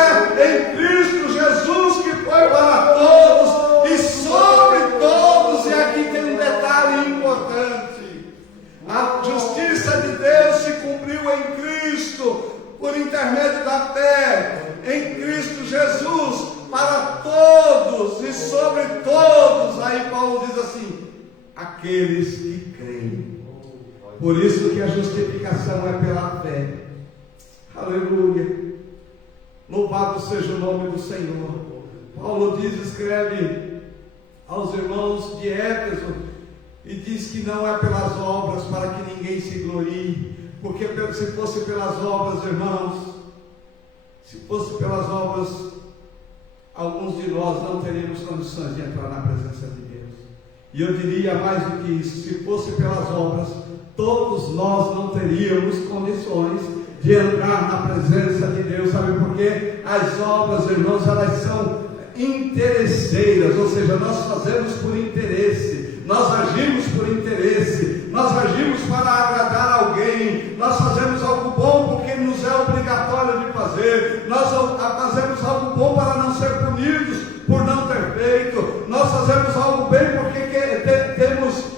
em Cristo Jesus, que foi para todos e sobre todos. E aqui tem um detalhe importante: a justiça de Deus se cumpriu em Cristo por intermédio da fé em Cristo Jesus para todos e sobre todos. Aí Paulo diz assim: aqueles que creem. Por isso que a justificação é pela fé. Aleluia. Louvado seja o nome do Senhor. Paulo escreve aos irmãos de Éfeso e diz que não é pelas obras para que ninguém se glorie. Porque se fosse pelas obras, irmãos, se fosse pelas obras, alguns de nós não teríamos condições de entrar na presença de Deus. E eu diria mais do que isso: se fosse pelas obras, todos nós não teríamos condições de entrar na presença de Deus. Sabe por quê? As obras, irmãos, elas são interesseiras, ou seja, nós fazemos por interesse, nós agimos por interesse, nós agimos para agradar alguém, nós fazemos algo bom porque nos é obrigatório de fazer, nós fazemos algo bom para não ser punidos por não ter feito, nós fazemos algo bem porque temos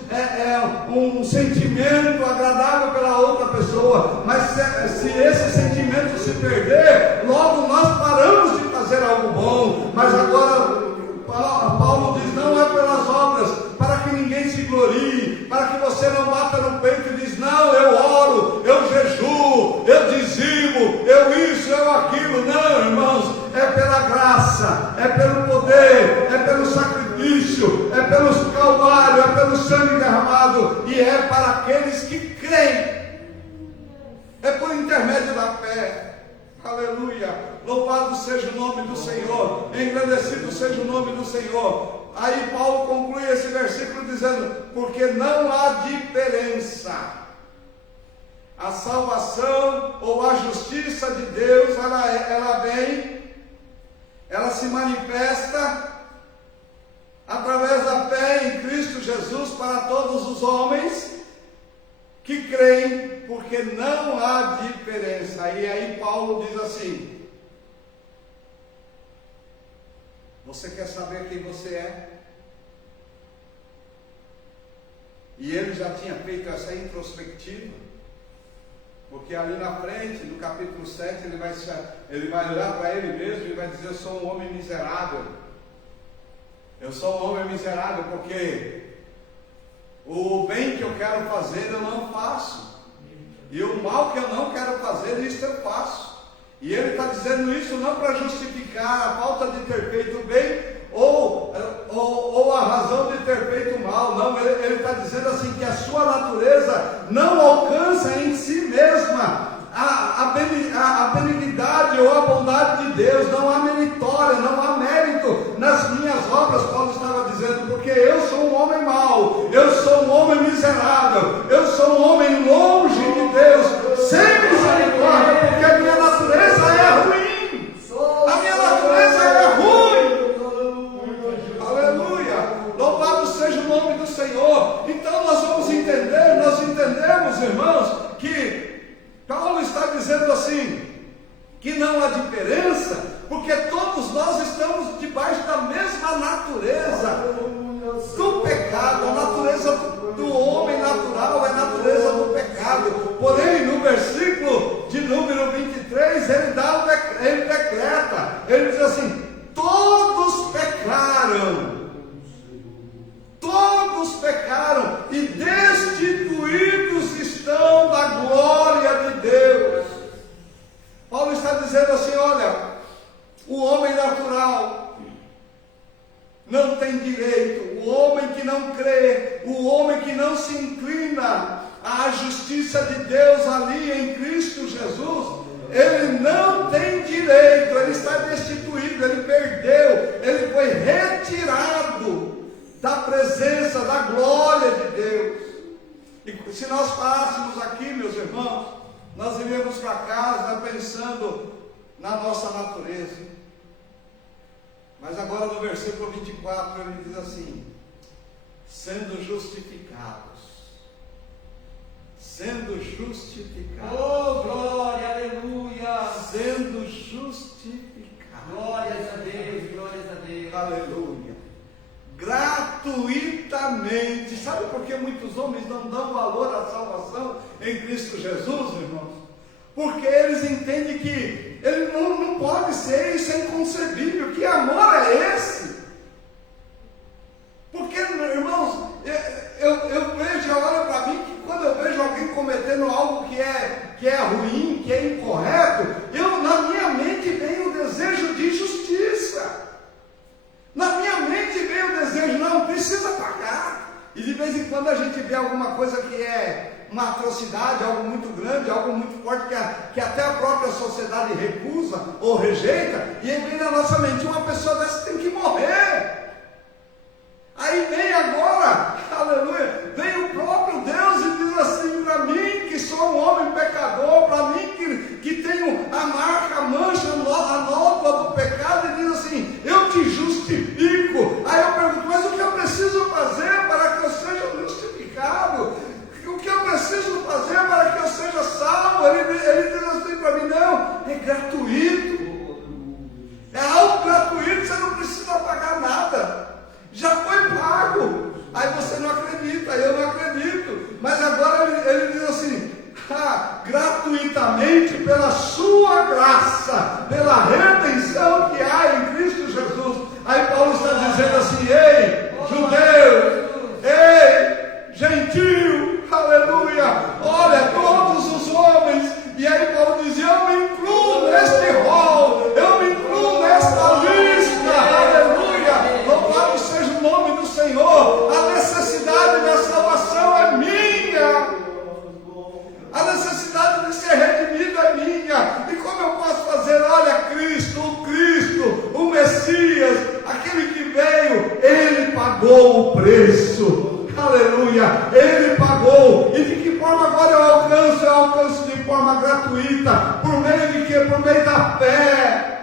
um sentimento agradável pela outra pessoa. Mas se esse sentimento se perder, logo nós paramos de fazer algo bom. Mas agora Paulo diz: não é pelas obras para que ninguém se glorie, para que você não bata no peito e diz: não, eu oro, eu jejuo, eu dizimo, eu isso, eu aquilo. Não, irmãos, é pela graça, é pelo poder, é pelo sacrifício, é pelo calvário, é pelo sangue derramado, e é para aqueles que creem. É por intermédio da fé. Aleluia, louvado seja o nome do Senhor, engrandecido seja o nome do Senhor. Aí Paulo conclui esse versículo dizendo: porque não há diferença. A salvação ou a justiça de Deus, ela vem, ela se manifesta através da fé em Cristo Jesus para todos os homens que creem, porque não há diferença. E aí Paulo diz assim: você quer saber quem você é? E ele já tinha feito essa introspectiva, porque ali na frente, no capítulo 7, ele vai olhar para ele mesmo e vai dizer: eu sou um homem miserável. Eu sou um homem miserável porque o bem que eu quero fazer eu não faço, e o mal que eu não quero fazer, isso eu faço. E ele está dizendo isso não para justificar a falta de ter feito bem ou a razão de ter feito mal. Não, ele está dizendo assim que a sua natureza não alcança em si mesma a benignidade ou a bondade de Deus. Não há meritória, não há mérito nas minhas obras. Paulo estava dizendo: porque eu sou um homem mau, eu sou um homem miserável, eu sou um homem longe de Deus, sem misericórdia, porque a minha natureza é ruim. A minha natureza é ruim. Aleluia, louvado seja o nome do Senhor. Então nós entendemos, irmãos, que Paulo está dizendo assim, que não há diferença, porque todos nós estamos debaixo da mesma natureza do pecado. A natureza do homem natural é a natureza do pecado. Porém, no versículo de número 23, ele decreta, ele diz assim: todos pecaram e destituídos estão da glória O homem natural não tem direito. O homem que não crê, o homem que não se inclina à justiça de Deus ali em Cristo Jesus, ele não tem direito, ele está destituído, ele perdeu, ele foi retirado da presença, da glória de Deus. E se nós parássemos aqui, meus irmãos, nós iríamos para casa pensando na nossa natureza. Mas agora no versículo 24 ele diz assim: sendo justificados. Sendo justificados. Oh, glória, aleluia. Sendo justificados. Glórias a Deus, glórias a Deus. Aleluia. Gratuitamente. Sabe por que muitos homens não dão valor à salvação em Cristo Jesus, irmãos? Porque eles entendem que ele não pode ser, isso é inconcebível. Que amor é esse? Porque, irmãos, eu vejo, olha para mim, que quando eu vejo alguém cometendo algo que é ruim, que é incorreto, na minha mente vem o desejo de justiça. Na minha mente vem o desejo, não precisa pagar. E de vez em quando a gente vê alguma coisa que é uma atrocidade, algo muito grande, algo muito forte, que até a própria sociedade recusa ou rejeita, e aí vem na nossa mente, uma pessoa dessa tem que morrer. Aí vem agora, aleluia, vem o próprio Deus e diz assim para mim, que sou um homem pecador, para mim que tenho a marca, a mancha, a nódoa do pecado, e diz assim: eu te justifico. Aí eu pergunto, mas o que eu preciso fazer para que eu seja justificado? O que eu preciso fazer para que eu seja salvo? Ele diz assim para mim: não, é gratuito. É algo gratuito, você não precisa pagar nada. Já foi pago. Aí você não acredita, eu não acredito. Mas agora ele diz assim: gratuitamente pela sua graça, pela redenção que há em Cristo Jesus. Aí Paulo está dizendo assim: ei, judeu, ei, gentil, aleluia, olha, todos os homens. E aí Paulo diz: eu me incluo neste rol, eu me incluo nesta lista, aleluia, louvado seja o nome do Senhor. A necessidade da salvação é minha, a necessidade de ser redimido é minha. E como eu posso fazer? Olha, Cristo, o Messias, aquele que veio, ele pagou o preço, aleluia, ele pagou. E de que forma agora eu alcanço? Eu alcanço de forma gratuita. Por meio de quê? Por meio da fé.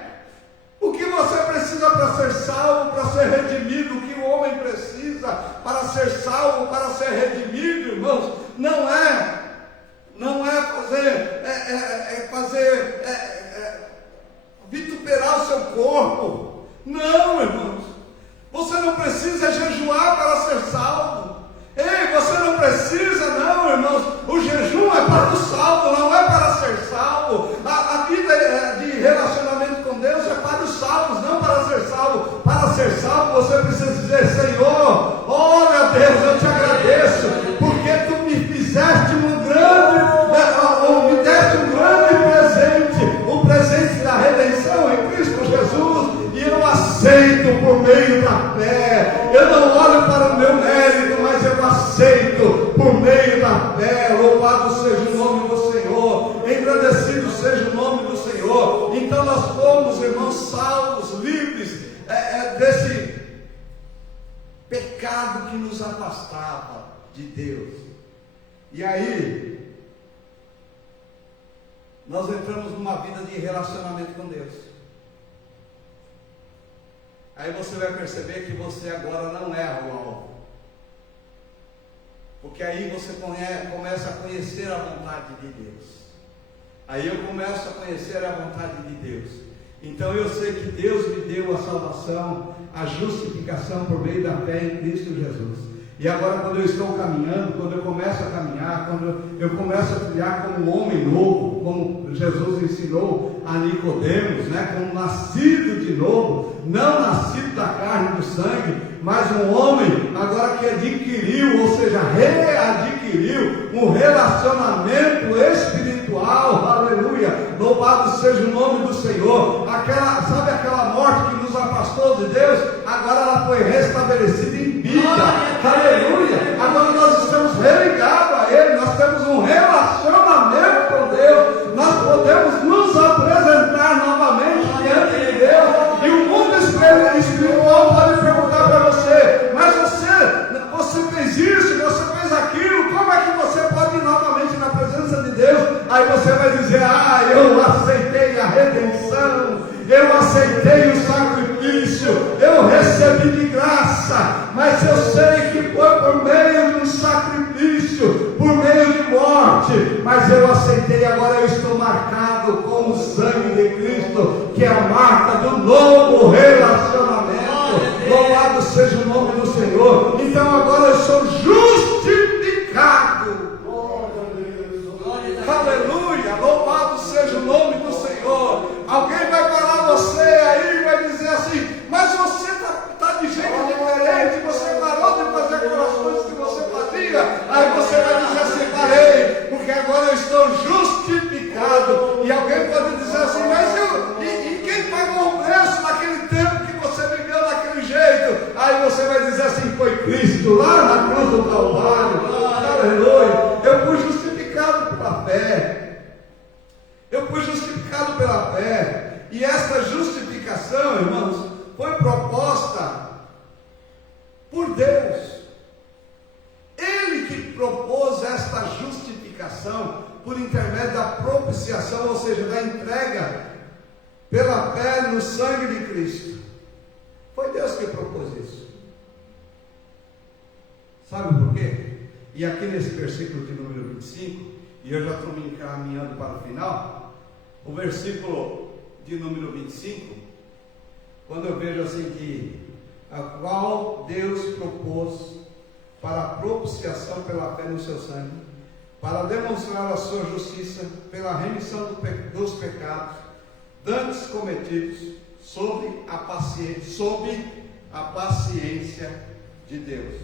O que você precisa para ser salvo, para ser redimido? O que o homem precisa para ser salvo, para ser redimido, irmãos? Não é vituperar o seu corpo. Não, irmãos. Você não precisa jejuar para ser salvo. Ei, você não precisa, não, irmãos. O jejum é para o salvo, não é para ser salvo. A vida de relacionamento com Deus é para os salvos, não para ser salvo. Para ser salvo, você precisa dizer: Senhor, olha, Deus, eu te agradeço, porque tu me fizeste me deste um grande presente, o presente da redenção em Cristo Jesus, e eu aceito por meio da fé. Eu não olho para o meu mérito, mas eu aceito por meio da fé. Louvado seja o nome do Senhor, engrandecido seja o nome do Senhor. Então nós fomos, irmãos, salvos, livres desse pecado que nos afastava de Deus. E aí nós entramos numa vida de relacionamento com Deus. Aí você vai perceber que você agora não é o alvo. Porque aí você começa a conhecer a vontade de Deus. Aí eu começo a conhecer a vontade de Deus. Então eu sei que Deus me deu a salvação, a justificação por meio da fé em Cristo Jesus. E agora, quando eu estou caminhando, quando eu começo a caminhar, quando eu começo a trilhar como um homem novo, como Jesus ensinou a Nicodemos, como nascido de novo, não nascido da carne e do sangue, mas um homem agora que adquiriu, ou seja, readquiriu um relacionamento espiritual, aleluia, aleluia, louvado seja o nome do Senhor. Sabe aquela morte que nos afastou de Deus? Agora ela foi restabelecida em vida, aleluia. Agora nós estamos religados a Ele, nós temos um relacionamento com Deus, nós podemos nos apresentar novamente diante de Deus. E o mundo espiritual pode perguntar para você: mas você fez isso, você fez aquilo, como é que você pode ir novamente na presença de Deus? Aí você vai dizer: eu aceitei a redenção, eu aceitei o sacrifício, eu recebi de graça, mas eu sei que foi por meio de um sacrifício, por meio de morte, mas eu aceitei, agora eu estou marcado com o sangue de Cristo, que é a marca do novo relacionamento. Louvado seja o nome do Senhor. Então agora eu sou justificado. Aleluia, louvado seja o nome do Senhor. Alguém vai parar você aí e vai dizer assim: mas você está de jeito diferente, você parou de fazer aquelas coisas que você fazia. Aí você vai dizer assim: parei, porque agora eu estou justificado. E alguém pode dizer assim: mas e quem pagou o preço naquele tempo que você viveu daquele jeito? Aí você vai dizer assim: foi Cristo lá na cruz do Calvário. Aleluia, eu fui justificado pela fé. Eu fui justificado pela fé. E essa justificação, irmãos, foi proposta por Deus. Ele que propôs esta justificação por intermédio da propiciação, ou seja, da entrega pela fé no sangue de Cristo. Foi Deus que propôs isso. Sabe por quê? E aqui nesse versículo de número 25, e eu já estou me encaminhando para o final, o versículo de número 25, quando eu vejo assim que a qual Deus propôs para a propiciação pela fé no seu sangue, para demonstrar a sua justiça pela remissão dos pecados dantes cometidos sob a paciência de Deus.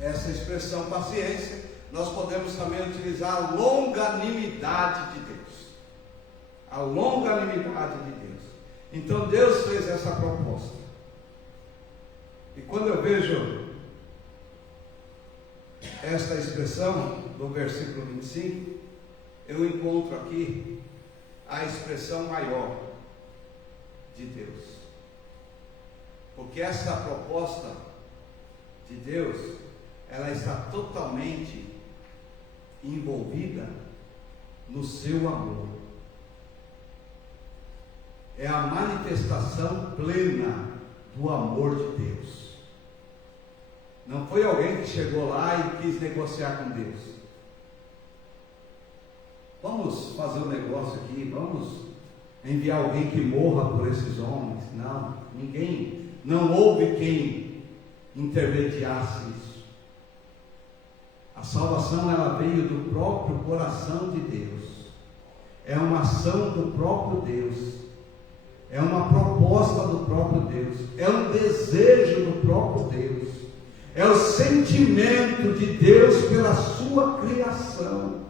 Essa expressão paciência, nós podemos também utilizar a longanimidade de Deus. A longanimidade de Deus. Então Deus fez essa proposta. E quando eu vejo esta expressão do versículo 25, eu encontro aqui a expressão maior de Deus. Porque essa proposta de Deus, ela está totalmente envolvida no seu amor. É a manifestação plena do amor de Deus. Não foi alguém que chegou lá e quis negociar com Deus. Vamos fazer um negócio aqui, vamos enviar alguém que morra por esses homens. Não, não houve quem intermediasse isso. A salvação, ela veio do próprio coração de Deus. É uma ação do próprio Deus. É uma proposta do próprio Deus. É um desejo do próprio Deus. É o sentimento de Deus pela sua criação.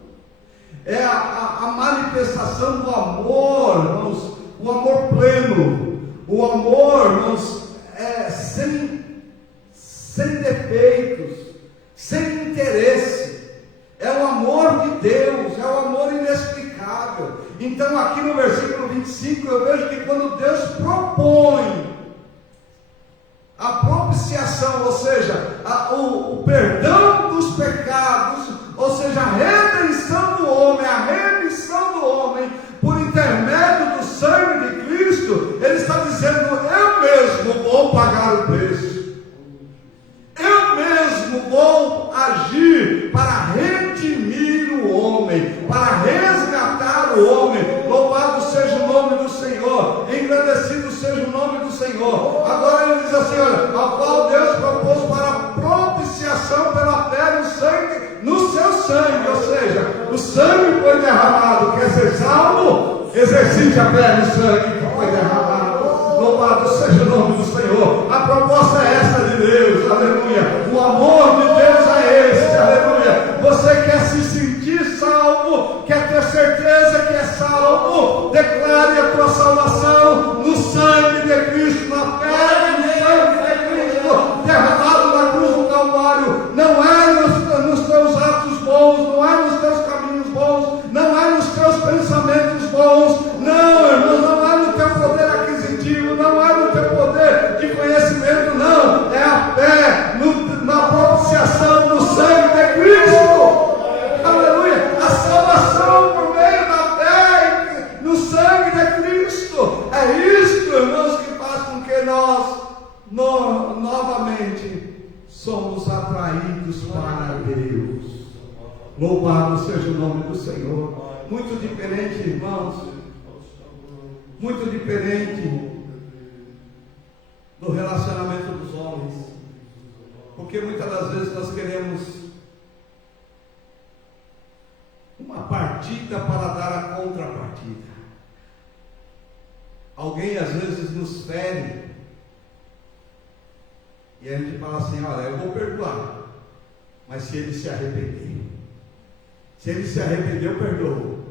É a manifestação do amor, irmãos, o amor pleno. O amor, irmãos, sem defeitos, sem interesse. É o amor de Deus, é o amor inexplicável. Então aqui no versículo 25 eu vejo que quando Deus propõe a propiciação, ou seja, o perdão dos pecados, ou seja, a redenção do homem, a remissão do homem, por intermédio do sangue de Cristo, Ele está dizendo: eu mesmo vou pagar o preço, eu mesmo vou agir para redimir o homem, para resgatar o homem. Louvado seja o nome do Senhor, engrandecido seja o nome do Senhor. Agora ele diz assim: olha, a qual Deus propôs para a propiciação pela fé no sangue, no seu sangue, ou seja, o sangue foi derramado. Quer ser salvo? Exercite a fé no sangue que foi derramado. Louvado seja o nome do Senhor. A proposta é esta de Deus, aleluia. O amor de Deus é esse, aleluia. Você quer se sentir salvo, quer ter certeza que é salvo, atraídos para Deus. Louvado seja o nome do Senhor. Muito diferente, irmãos, muito diferente do relacionamento dos homens, porque muitas das vezes nós queremos uma partida para dar a contrapartida. Alguém às vezes nos fere e a gente fala assim: olha, eu vou perdoar, mas se ele se arrepender, se ele se arrepender, eu perdoo.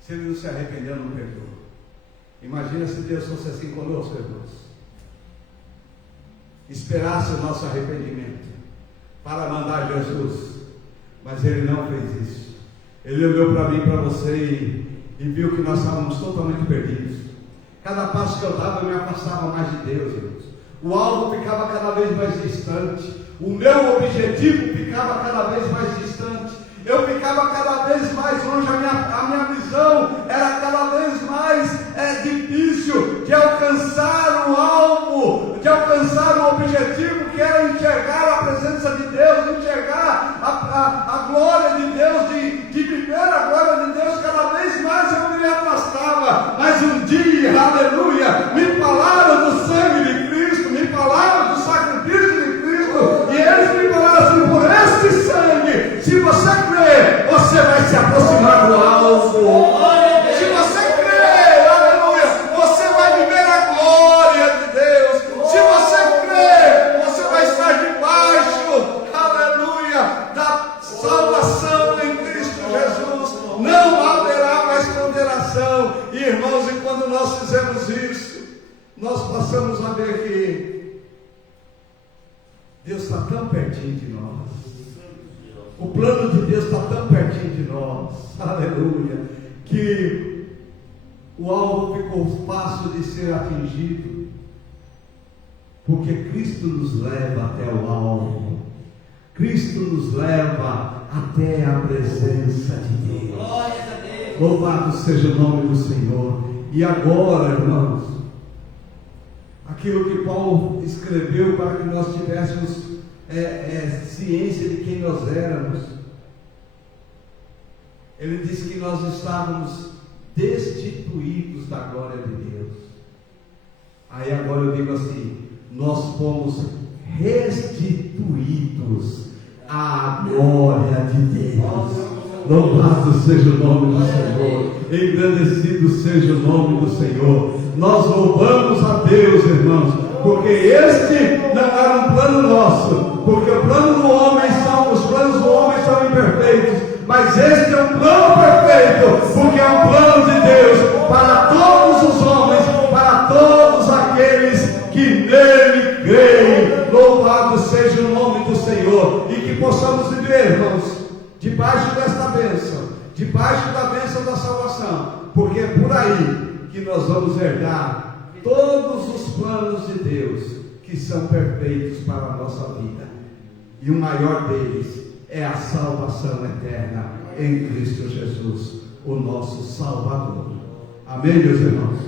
Se ele não se arrepender, eu não perdoo. Imagina se Deus fosse assim conosco, irmãos. Esperasse o nosso arrependimento para mandar Jesus, mas ele não fez isso. Ele olhou para mim e para você e viu que nós estávamos totalmente perdidos. Cada passo que eu dava, eu me afastava mais de Deus, irmãos. O alvo ficava cada vez mais distante. O meu objetivo ficava cada vez mais distante. Eu ficava cada vez mais longe. A minha visão era cada vez mais difícil de alcançar o alvo, de alcançar o objetivo, que era enxergar a presença de Deus, enxergar a glória de Deus, de viver a glória de Deus. Cada vez mais eu me afastava. Mas um dia, aleluia, me falaram do sangue de Cristo, me falaram do sacrifício de Cristo, e eles me falaram assim: por este sangue, se você crer, você vai se aproximar do alvo. Se você crer, aleluia, você vai viver a glória de Deus. Se você crer, você vai estar debaixo, aleluia, da salvação em Cristo Jesus. Não haverá mais condenação. E, irmãos, e quando nós fizemos isso, nós passamos a ver que Deus está tão pertinho de nós. O plano de Deus está tão pertinho de nós, aleluia, que o alvo ficou fácil de ser atingido, porque Cristo nos leva até o alvo. Cristo nos leva até a presença de Deus. Louvado seja o nome do Senhor. E agora, irmãos, aquilo que Paulo escreveu para que nós tivéssemos ciência de quem nós éramos. Ele disse que nós estávamos destituídos da glória de Deus. Aí agora eu digo assim: nós fomos restituídos à glória de Deus. Louvado seja o nome do Senhor, engrandecido seja o nome do Senhor. Nós louvamos a Deus, irmãos, porque este não era um plano nosso, porque o plano do homem os planos do homem são imperfeitos, mas este é um plano perfeito, porque é um plano de Deus para todos os homens, para todos aqueles que nele creem. Louvado seja o nome do Senhor, e que possamos viver, irmãos, debaixo desta bênção, debaixo da bênção da salvação, porque é por aí que nós vamos herdar todos os planos de Deus que são perfeitos para a nossa vida, e o maior deles é a salvação eterna em Cristo Jesus, o nosso Salvador. Amém, meus irmãos?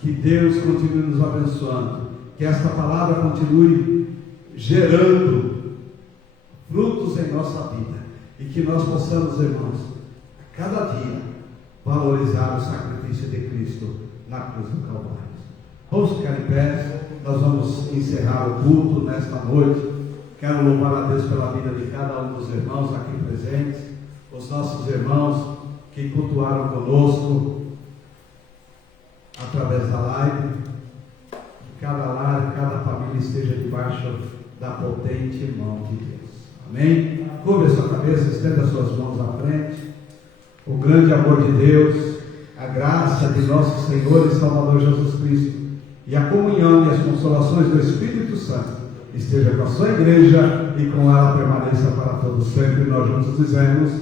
Que Deus continue nos abençoando, que esta palavra continue gerando frutos em nossa vida, e que nós possamos, irmãos, a cada dia valorizar o sacrifício de Cristo na cruz do Calvário. Vamos ficar em pé, nós vamos encerrar o culto nesta noite. Quero louvar a Deus pela vida de cada um dos irmãos aqui presentes, os nossos irmãos que cultuaram conosco através da live. Que cada lar, cada família esteja debaixo da potente mão de Deus. Amém? Curve a sua cabeça, estenda as suas mãos à frente. O grande amor de Deus, a graça de nosso Senhor e Salvador Jesus Cristo, e a comunhão e as consolações do Espírito Santo esteja com a sua igreja e com ela permaneça para todos sempre. Nós juntos dizemos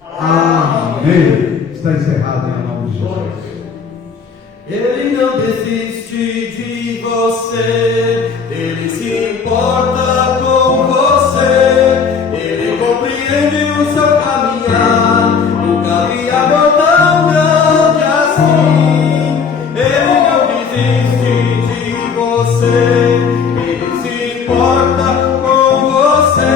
amém. Está encerrado em nome de Jesus. Ele não desiste de você, Ele se importa com você, Ele compreende o seu caminhar, nunca vi amor tão grande assim. Ele não desiste de você, Ele se importa com você.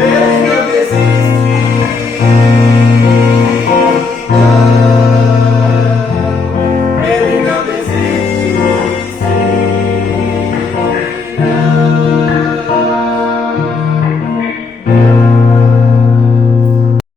Ele não desiste.